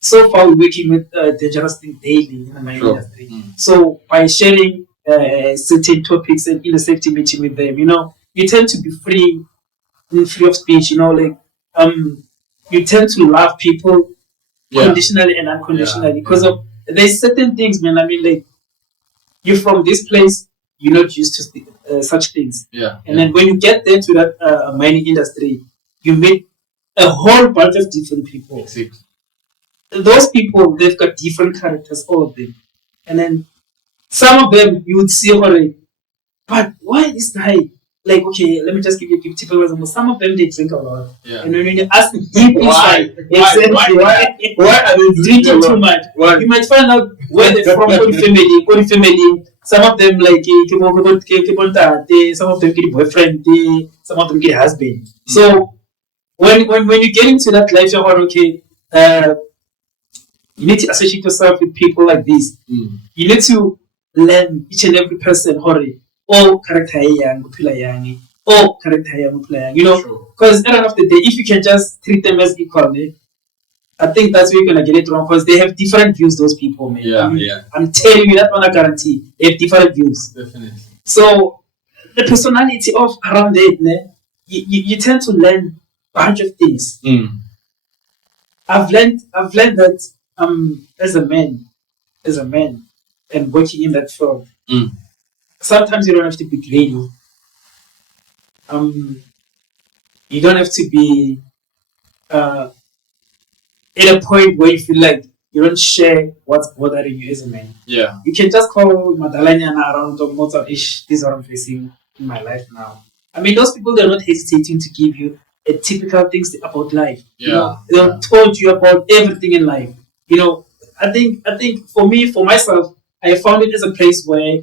So far, we're working with dangerous things daily in the mining industry. So by sharing certain topics and in a safety meeting with them, you tend to be free of speech. You tend to love people conditionally and unconditionally because of there's certain things, man. I mean, like, you're from this place, you're not used to such things. Yeah. And then when you get there to that mining industry, you meet a whole bunch of different people. Exactly. Those people, they've got different characters, all of them. And then some of them you would see already, but why this guy? Like, okay, let me just give typical example. Some of them, they drink a lot. Yeah. And when you ask deep inside, why are they drinking too much? Why? You might find out where they're from, Kodi family. Some of them, like, some of them get boyfriend, some of them get husband. So when you get into that life, you're okay, you need to associate yourself with people like this. You need to learn each and every person, character yang, character yang, because at the end of the day, if you can just treat them as equal, I think that's where you're gonna get it wrong, because they have different views, those people, man. I'm telling you, that one I guarantee, they have different views. Definitely. So the personality of around it, you tend to learn a bunch of things. I've learned that as a man and working in that field, sometimes you don't have to be greedy. You don't have to be at a point where you feel like you don't share what's bothering you as a man. Yeah. You can just call Madalena around talk about this is what I'm facing in my life now. I mean, those people, they're not hesitating to give you a typical things about life. They'll told you about everything in life. I think for me, for myself, I found it as a place where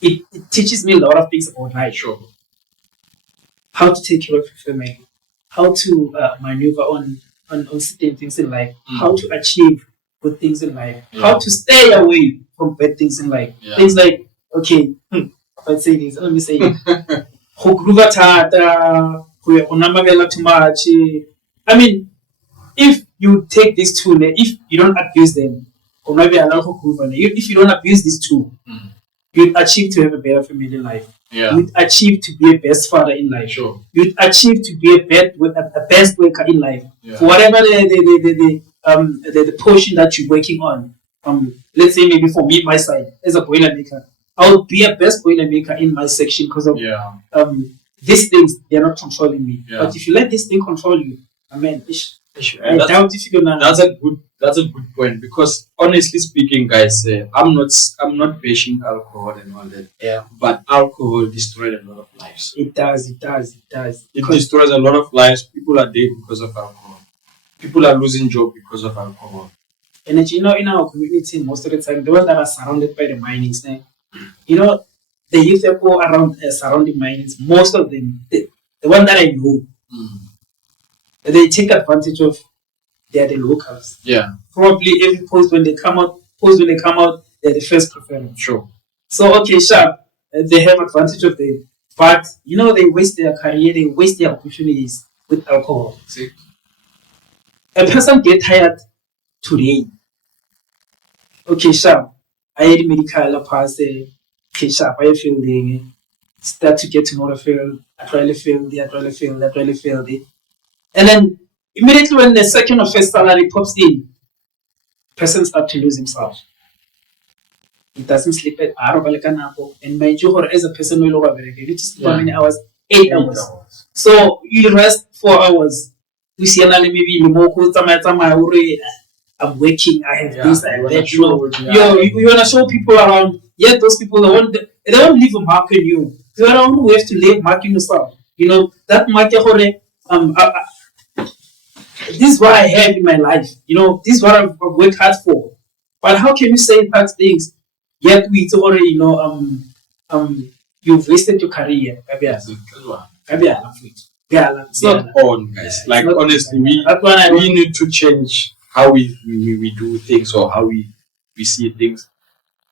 it teaches me a lot of things about life. Sure. How to take care of your family, how to maneuver on certain things in life, how to achieve good things in life, how to stay away from bad things in life. Things like, okay, let's say this, let me say it. Too much. I mean, if you take these two, if you don't abuse them, or maybe if you don't abuse these two, you'd achieve to have a better family life. Yeah. You'd achieve to be a best father in life. Sure. You'd achieve to be a best worker in life. Yeah. For whatever the portion that you're working on. Let's say maybe for me, my side as a boiler maker, I'll be a best boiler maker in my section because of these things. They're not controlling me. Yeah. But if you let this thing control you, I mean, I doubt if you're gonna. That's a good point, because honestly speaking, guys, I'm not bashing alcohol and all that. Yeah. But alcohol destroyed a lot of lives. It does. It destroys a lot of lives. People are dead because of alcohol. People are losing jobs because of alcohol. And in our community, most of the time, the ones that are surrounded by the minings, the youth that go around surrounding minings, most of them, the one that I know, they take advantage of. They are the locals. Yeah. Probably every post when they come out, they're the first preference. Sure. So okay, sharp. They have advantage of them, but they waste their career, they waste their opportunities with alcohol. See? A person get tired today. Okay, sharp. I had medical pass. Okay, sharp. I feel start to get to know the field. I really feel it. And then immediately when the second or first salary pops in, person starts to lose himself. He doesn't sleep at and mind you, as a person will you need to sleep how many hours? 8 hours. So you rest 4 hours. We see maybe I'm working, I have this, I have that. You want to show people around, yet those people they don't leave a mark on you. You are the one who have to leave mark on yourself. That mark this is what I have in my life. This is what I've worked hard for. But how can you say such things? Yet we already you've wasted your career. It's not on, guys. Like honestly, we need to change how we do things, or how we see things.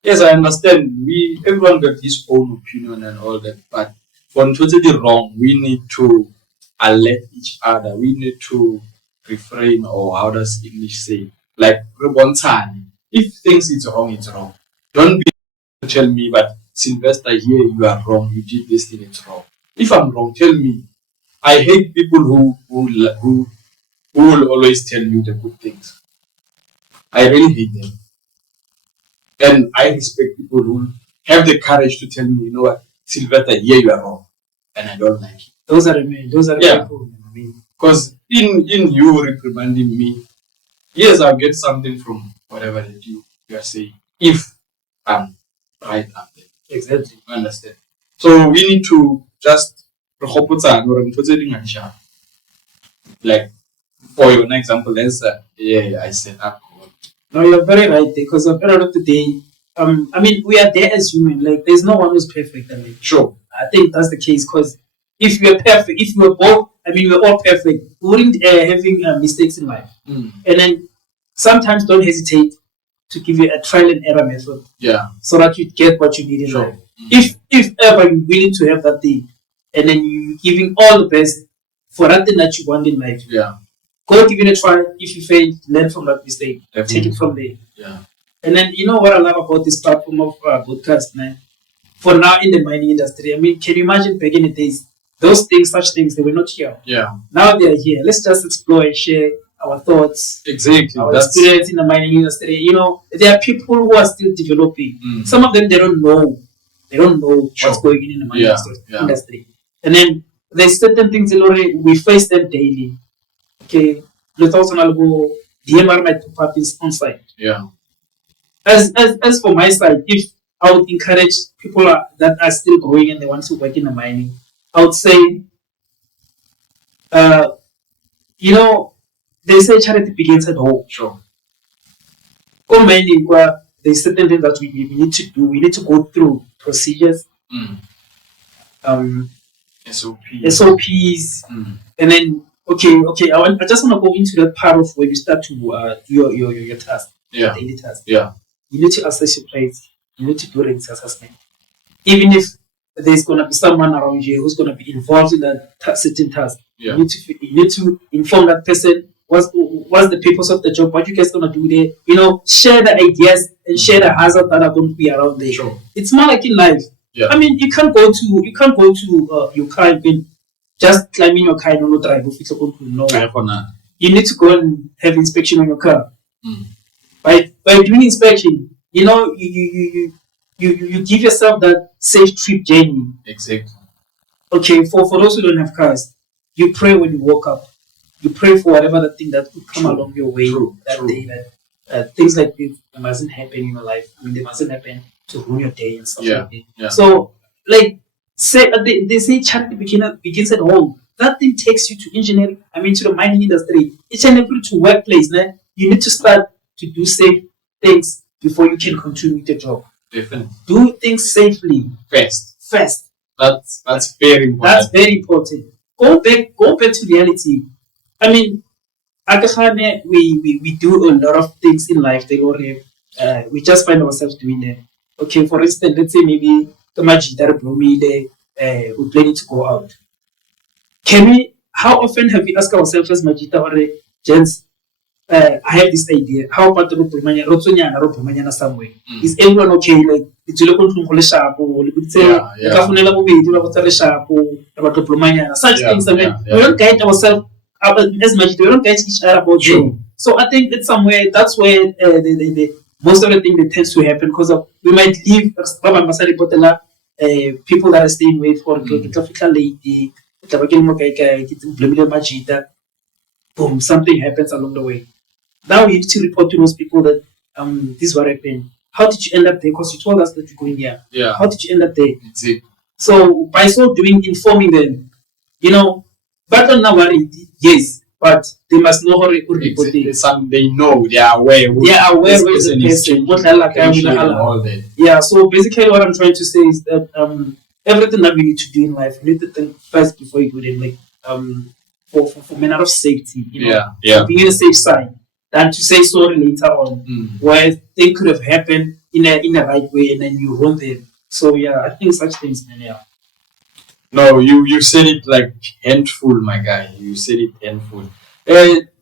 Yes, I understand. Everyone got his own opinion and all that, but for totally wrong, we need to alert each other. We need to refrain, or how does English say? Like one time, if things it's wrong, it's wrong. Don't be tell me, but Sylvester, here you are wrong. You did this thing, it's wrong. If I'm wrong, tell me. I hate people who will always tell you the good things. I really hate them. And I respect people who have the courage to tell me, you know what, Sylvester, here you are wrong. And I don't like it. Those are the men. Those are the people. Because in you reprimanding me, yes, I'll get something from whatever that you are saying. If I'm right up there. Exactly. Understand? So we need to just like for your example, I said alcohol. No, you're very right, because at the end of the day, we are there as human. Like, there's no one who's perfect. Sure. I think that's the case, because if we are perfect, if we were both, we're all perfect, we wouldn't having mistakes in life. And then sometimes don't hesitate to give you a trial and error method. Yeah. So that you get what you need in life. If ever you're willing to have that thing, and then you're giving all the best for that thing that you want in life. Yeah. Go give it a try. If you fail, learn from that mistake. Definitely. Take it from there. Yeah. And then what I love about this platform of podcast, man. For now in the mining industry, can you imagine back in the days, such things, they were not here. Yeah. Now they are here. Let's just explore and share our thoughts. Exactly. Our experience in the mining industry. There are people who are still developing. Some of them, they don't know. They don't know what's going on in the mining industry. And then there's certain things we face them daily. Okay. Let's also go DMR might pop up on site. Yeah. As for my side, if I would encourage people that are still growing and they want to work in the mining, I would say, they say charity begins at home. Sure. Go mining, where there's certain things that we need to do. We need to go through procedures, SOPs, and then I just want to go into that part of where you start to do your task, daily task. Yeah. You need to assess your place. You need to do risk assessment. Even if there's going to be someone around you who's going to be involved in that certain task, you need to inform that person what's the purpose of the job, what you guys gonna do there, share the ideas and share the hazards that are going to be around there. Sure. It's more like in life. Yeah. I mean, you can't go to your car and just climb in your car and not drive. No. You need to go and have inspection on your car. By doing inspection, you give yourself that safe trip journey. Exactly. Okay, for those who don't have cars, you pray when you woke up. You pray for whatever the thing that could come along your way that day. That things like this mustn't happen in your life. I mean, they mustn't happen to ruin your day and stuff like that. Yeah. So, like, they say charity begins at home. That thing takes you to engineering. I mean, to the mining industry. Each and every to workplace. You need to start to do safe things before you can continue with the job. Definitely. Do things safely. First. That's very important. That's very important. Go back to reality. I mean, we do a lot of things in life. We just find ourselves doing them. Okay, for instance, let's say maybe we're planning to go out. How often have we asked ourselves as Majita or gents, I have this idea. How about the somewhere? Is everyone okay? Like, it's such things. I mean, we don't guide ourselves as much. We don't guide each other about them. So I think that's where the most of the thing that tends to happen, because we might leave people that are staying with for lady. Boom, something happens along the way. Now we need to report to those people that this is what happened. How did you end up there? Because you told us that you're going here. Yeah. How did you end up there? That's it. So by so doing, informing them, but on now worry, yes, but they must know how to report it. They know, they are aware. They are aware where the person. Yeah. So basically, what I'm trying to say is that everything that we need to do in life, we need to think first before you do them. Like for manner of safety, being in a safe side, than to say sorry later on, where things could have happened in a right way and then you ruin them. So yeah, I think such things, man. Yeah. No, you said it like handful, my guy. You said it handful.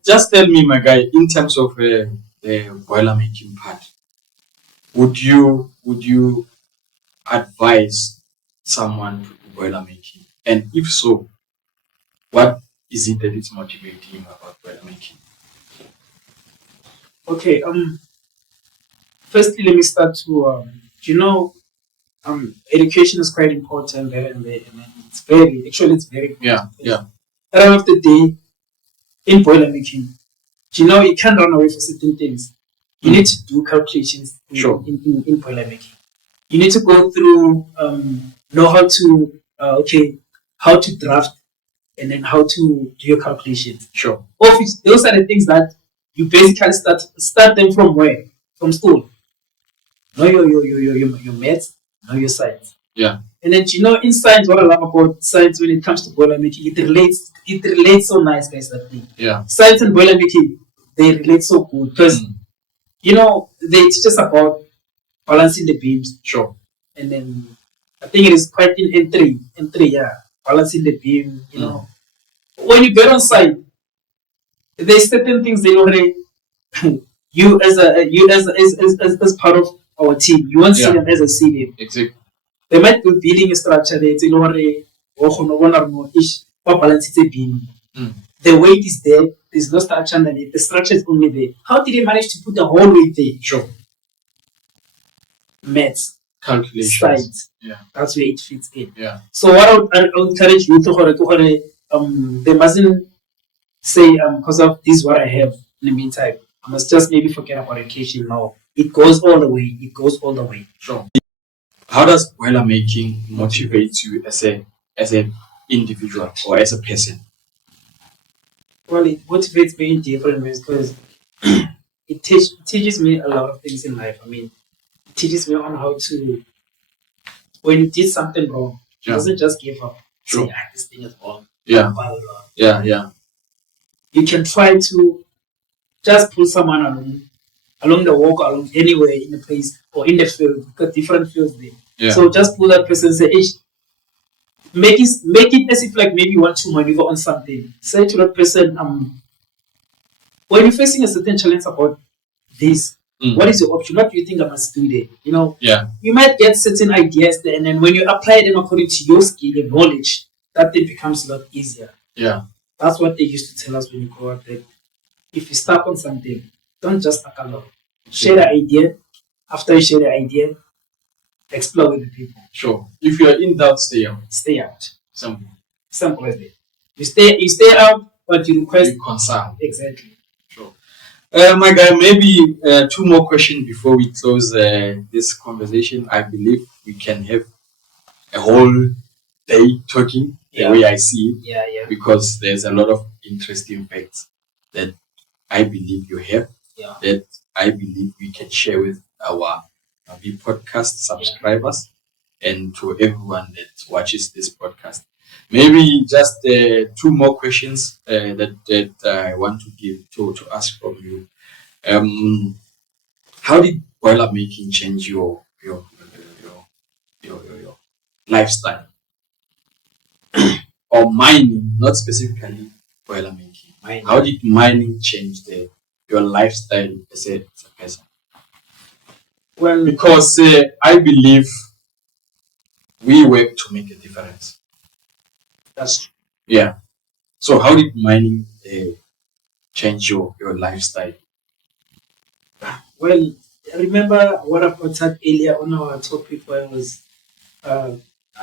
Just tell me, my guy, in terms of the boiler making part, would you advise someone to do boiler making? And if so, what is it that is motivating him about boiler making? Okay. Firstly, let me start to education is quite important there, and it's very important. Yeah. At the end of the day, in boiler making, you can't run away from certain things. You need to do calculations in boiler making. You need to go through, know how to draft, and then how to do your calculations. Sure. Those are the things that you basically start them from where? From school. Know your maths, know your science. Yeah. And then in science, what I love about science when it comes to boiler making, it relates so nice, guys, that thing. Yeah. Science and boiler making, they relate so good because they teach us about balancing the beams. Sure. And then I think it is quite in three, balancing the beam, When you get on site, there's certain things they already you as part of our team, you won't see them as a senior. Exactly. They might be building a structure there, balance beam. The weight is there, there's no structure underneath, the structure is only there. How did they manage to put the whole weight there? Sure. Maths. Calculations. Science. Yeah. That's where it fits in. Yeah. So what I would encourage you to they mustn't say because of this what I have in the meantime. I must just maybe forget about education now. It goes all the way. Sure. How does boiler making motivate you as an individual or as a person? Well, it motivates me in different ways because it teaches me a lot of things in life. I mean, it teaches me on how to, when you did something wrong, it doesn't just give up. Sure. Say, this thing is wrong. Yeah. Blah, blah, blah. Yeah. You can try to just pull someone along the walk, along anywhere in the place or in the field, because different fields there. Yeah. So just pull that person and say, hey, make it as if like maybe you want to maneuver on something. Say to that person, when you're facing a certain challenge about this, what is your option? What do you think I must do there? You know, you might get certain ideas there, and then when you apply them according to your skill and knowledge, that thing becomes a lot easier. Yeah. That's what they used to tell us when you grow up, that if you're stuck on something, don't just stuck alone. Share the idea. After you share the idea, explore with the people. Sure. If you're in doubt, stay out. Stay out. Simple. Simple as that. You stay out, but you request. You consult. Exactly. Sure. My guy, maybe 2 more questions before we close this conversation. I believe we can have a whole day talking the way I see it. Yeah. Because there's a lot of interesting facts that I believe you have. Yeah. That I believe we can share with our podcast subscribers and to everyone that watches this podcast. Maybe just 2 more questions that I want to give to ask from you. How did boiler making change your lifestyle? Or mining, not specifically boiler making. Mining. How did mining change your lifestyle as a person? Well, because I believe we work to make a difference. That's true. Yeah. So how did mining change your lifestyle? Well, remember what I pointed out earlier on our topic where I was, I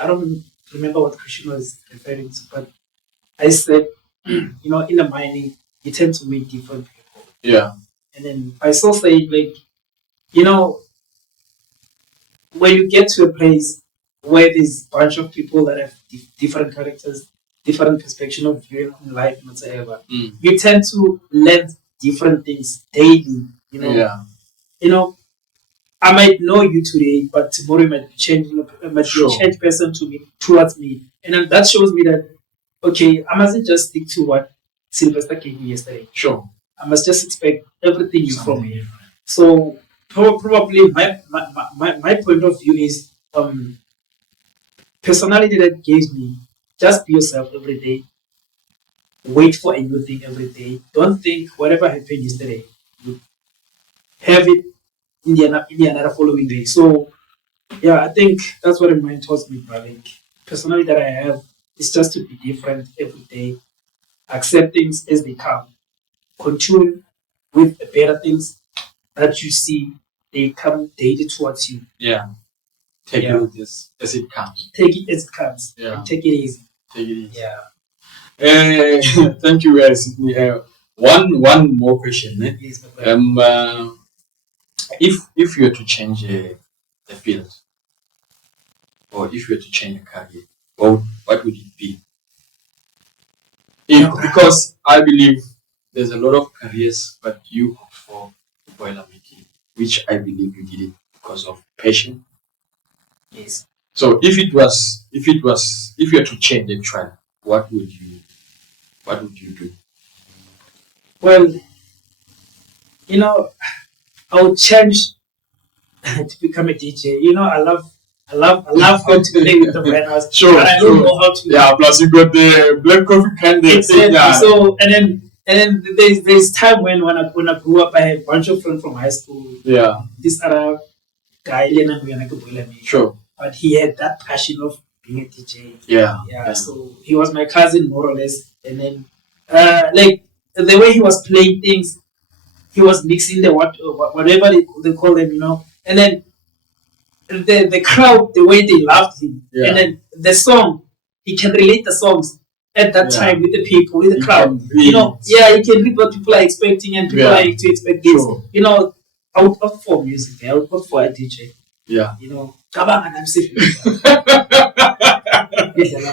don't remember what question was referring to, but I said, in the mining, you tend to meet different people. Yeah. And then I still say, like, when you get to a place where there's a bunch of people that have different characters, different perspective of viewing life and whatsoever, you tend to learn different things daily. I might know you today, but tomorrow you might be changing, be a changed person towards me, and then that shows me that okay, I mustn't just stick to what Sylvester gave me yesterday. Sure, I must just expect everything new from me. So probably my point of view is personality that gives me just be yourself every day. Wait for a new thing every day. Don't think whatever happened yesterday, you have it in the another following day. So yeah, I think that's what mine taught me. But like personality that I have is just to be different every day, accept things as they come, continue with the better things that you see they come daily towards you. Yeah. Take it as it comes. Take it as it comes. Yeah. And take it easy. Take it easy. Yeah. Thank you, Sydney. One more question. Yes, if you were to change the field, or if you were to change a career, what would it be? Because I believe there's a lot of careers, but you opt for boiler making, which I believe you did it because of passion. Yes. So if you were to change a trial, what would you do? Well, I would change to become a DJ. I love how to play with the banners. Sure, but I don't know how to. Yeah, plus you got the black coffee candle. Exactly. Yeah. So and then there's time when I grew up, I had a bunch of friends from high school. Yeah. This other guy, Sure. But he had that passion of being a DJ. Yeah. So he was my cousin more or less, and then like the way he was playing things, he was mixing the whatever they call them, and then the crowd, the way they loved him, and then the song, he can relate the songs at that time with the people, with the crowd. He can read what people are expecting, and people like to expect this. Sure. I would opt for music. I would opt for a DJ. Yeah. Kabang and I'm safe.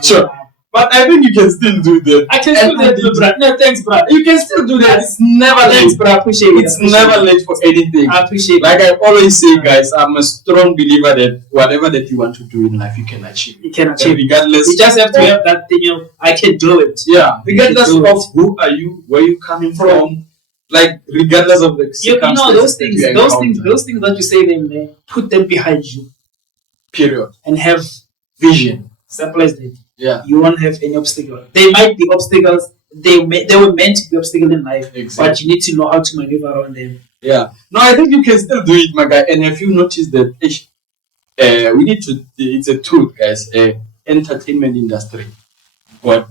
Sure. But I think you can still do that. I can still do that, Brad. No, thanks, Brad. You can still do that. It's never late. Thanks, Brad. I appreciate it. It's never late for anything. I appreciate it. Like I always say, guys, I'm a strong believer that whatever that you want to do in life, you can achieve. You can achieve. Regardless. You just have to have that thing. I can do it. Yeah. Regardless of who are you, where you coming from, like regardless of the circumstances. Those things that you say, them put them behind you. Period. And have vision. Simple as that. Yeah. You won't have any obstacles. There might be obstacles they were meant to be obstacle in life, Exactly. but you need to know how to maneuver around them. Yeah. No, I think you can still do it, my guy. And if you notice that, we need to. It's a truth, guys. Entertainment industry, but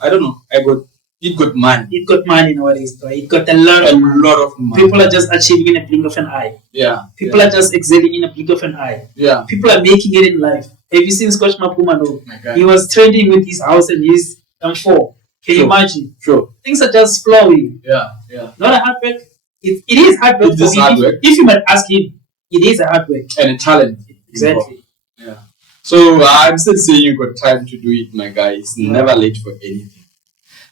I don't know. It got money. It got money nowadays, bro. It got a lot of money. People are just achieving in a blink of an eye. Yeah. People are just excelling in a blink of an eye. Yeah. People are making it in life. Have you seen Scotch Mapumano? My He was trending with his house and his M4. Can you imagine? Sure. Things are just flowing. Yeah. Yeah. Not a hard work. It is hard work. It is hard work. If you might ask him, it is a hard work. And a talent. Exactly. Yeah. So I'm still saying you got time to do it, my guy. It's never late for anything.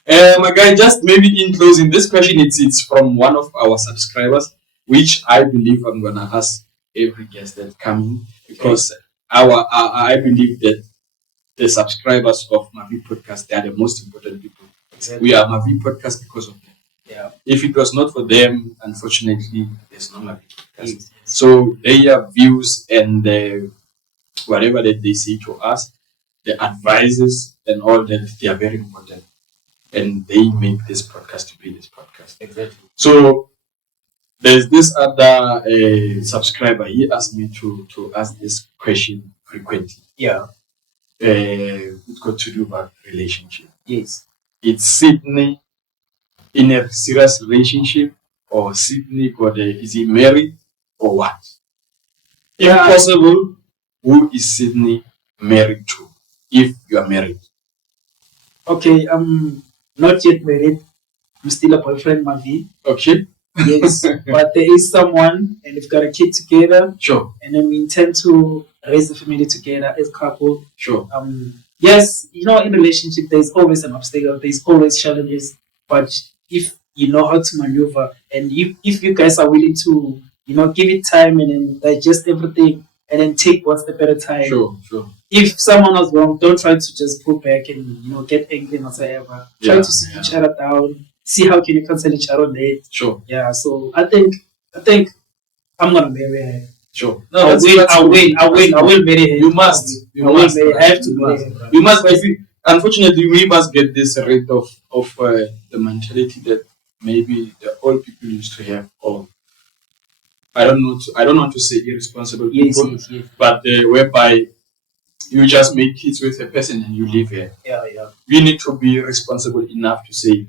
My guy, just maybe in closing, this question it's from one of our subscribers, which I believe I'm gonna ask every guest that coming, because I believe that the subscribers of Mavi Podcast, they are the most important people. Exactly. We are Mavi Podcast because of them. Yeah. If it was not for them, unfortunately, there's no Mavi Podcast. Yes. So their views and whatever that they say to us, the advices and all that, they are very important. And they make this podcast to be this podcast. Exactly. So there's this other subscriber. He asked me to ask this question frequently. Yeah. It's got to do about relationship. Yes. It's Sydney in a serious relationship, or Sydney is he married or what? If possible, who is Sydney married to? If you are married. Okay. Not yet married. I'm still a boyfriend, Mavi. Okay. Yes, but there is someone, and we've got a kid together. Sure. And then we intend to raise the family together as a couple. Sure. Yes, in relationship, there's always an obstacle. There's always challenges. But if you know how to maneuver, and if you guys are willing to, give it time and then digest everything, and then take one step at a time. Sure. If someone was wrong, don't try to just pull back and get angry and whatsoever. Try to sit each other down, see how can you cancel each other on that. Sure. Yeah. So I think I'm gonna marry her. Sure. No, I will marry her. You must. I have to marry her. You must. Unfortunately, we must get this rid of the mentality that maybe the old people used to have, or I don't want to say irresponsible people, yes. But whereby you just make kids with a person and you live here. Yeah. We need to be responsible enough to say,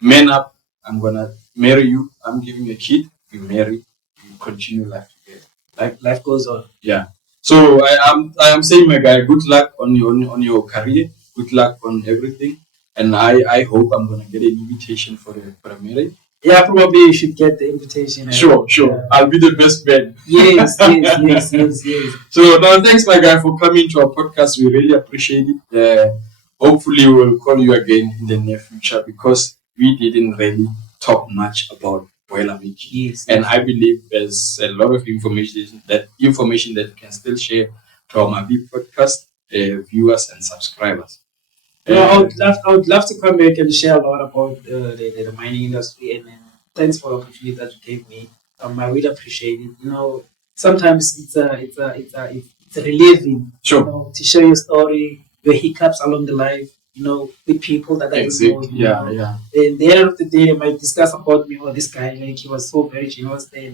man up, I'm gonna marry you, I'm giving you a kid, we marry, we continue life together. Like life goes on. Yeah. So I am saying, my guy, good luck on your career, good luck on everything, and I hope I'm gonna get an invitation for a marriage. Yeah, probably you should get the invitation. Sure. I'll be the best man. Yes. So, no, thanks, my guy, for coming to our podcast. We really appreciate it. Hopefully, we'll call you again in the near future, because we didn't really talk much about boiler making. Yes. And I believe there's a lot of information that you can still share to our Mavi podcast viewers and subscribers. I would love to come back and share a lot about the mining industry, and thanks for the opportunity that you gave me. I really appreciate it. Sometimes it's a relieving, sure, to share your story, your hiccups along the life, with people that I don't know. Yeah. And the end of the day, they might discuss about me, or this guy, he was so very generous there,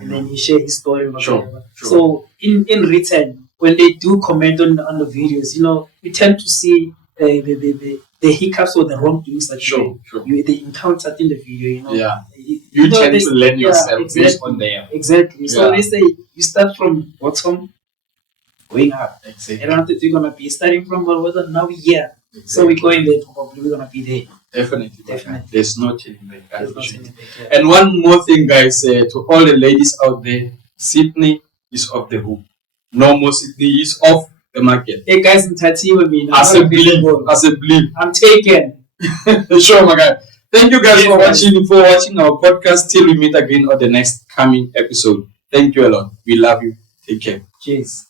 and then he shared his story and whatever. Sure. So in return, when they do comment on the videos, we tend to see the hiccups or the wrongdoings that they encountered in the video, Yeah. You tend to learn yourself based on them. Exactly. So they say you start from bottom, going up. Exactly. And we're gonna be starting from bottom, now we're here. Exactly. So we're going there, probably we're gonna be there. Definitely. There's no changing back. And one more thing, guys, to all the ladies out there, Sydney is off the hook. No more Sydney is off the market. Hey guys, in Tati with me. As a belief. I'm taken. Sure, my guy. Thank you guys for watching our podcast. Till we meet again on the next coming episode. Thank you a lot. We love you. Take care. Cheers.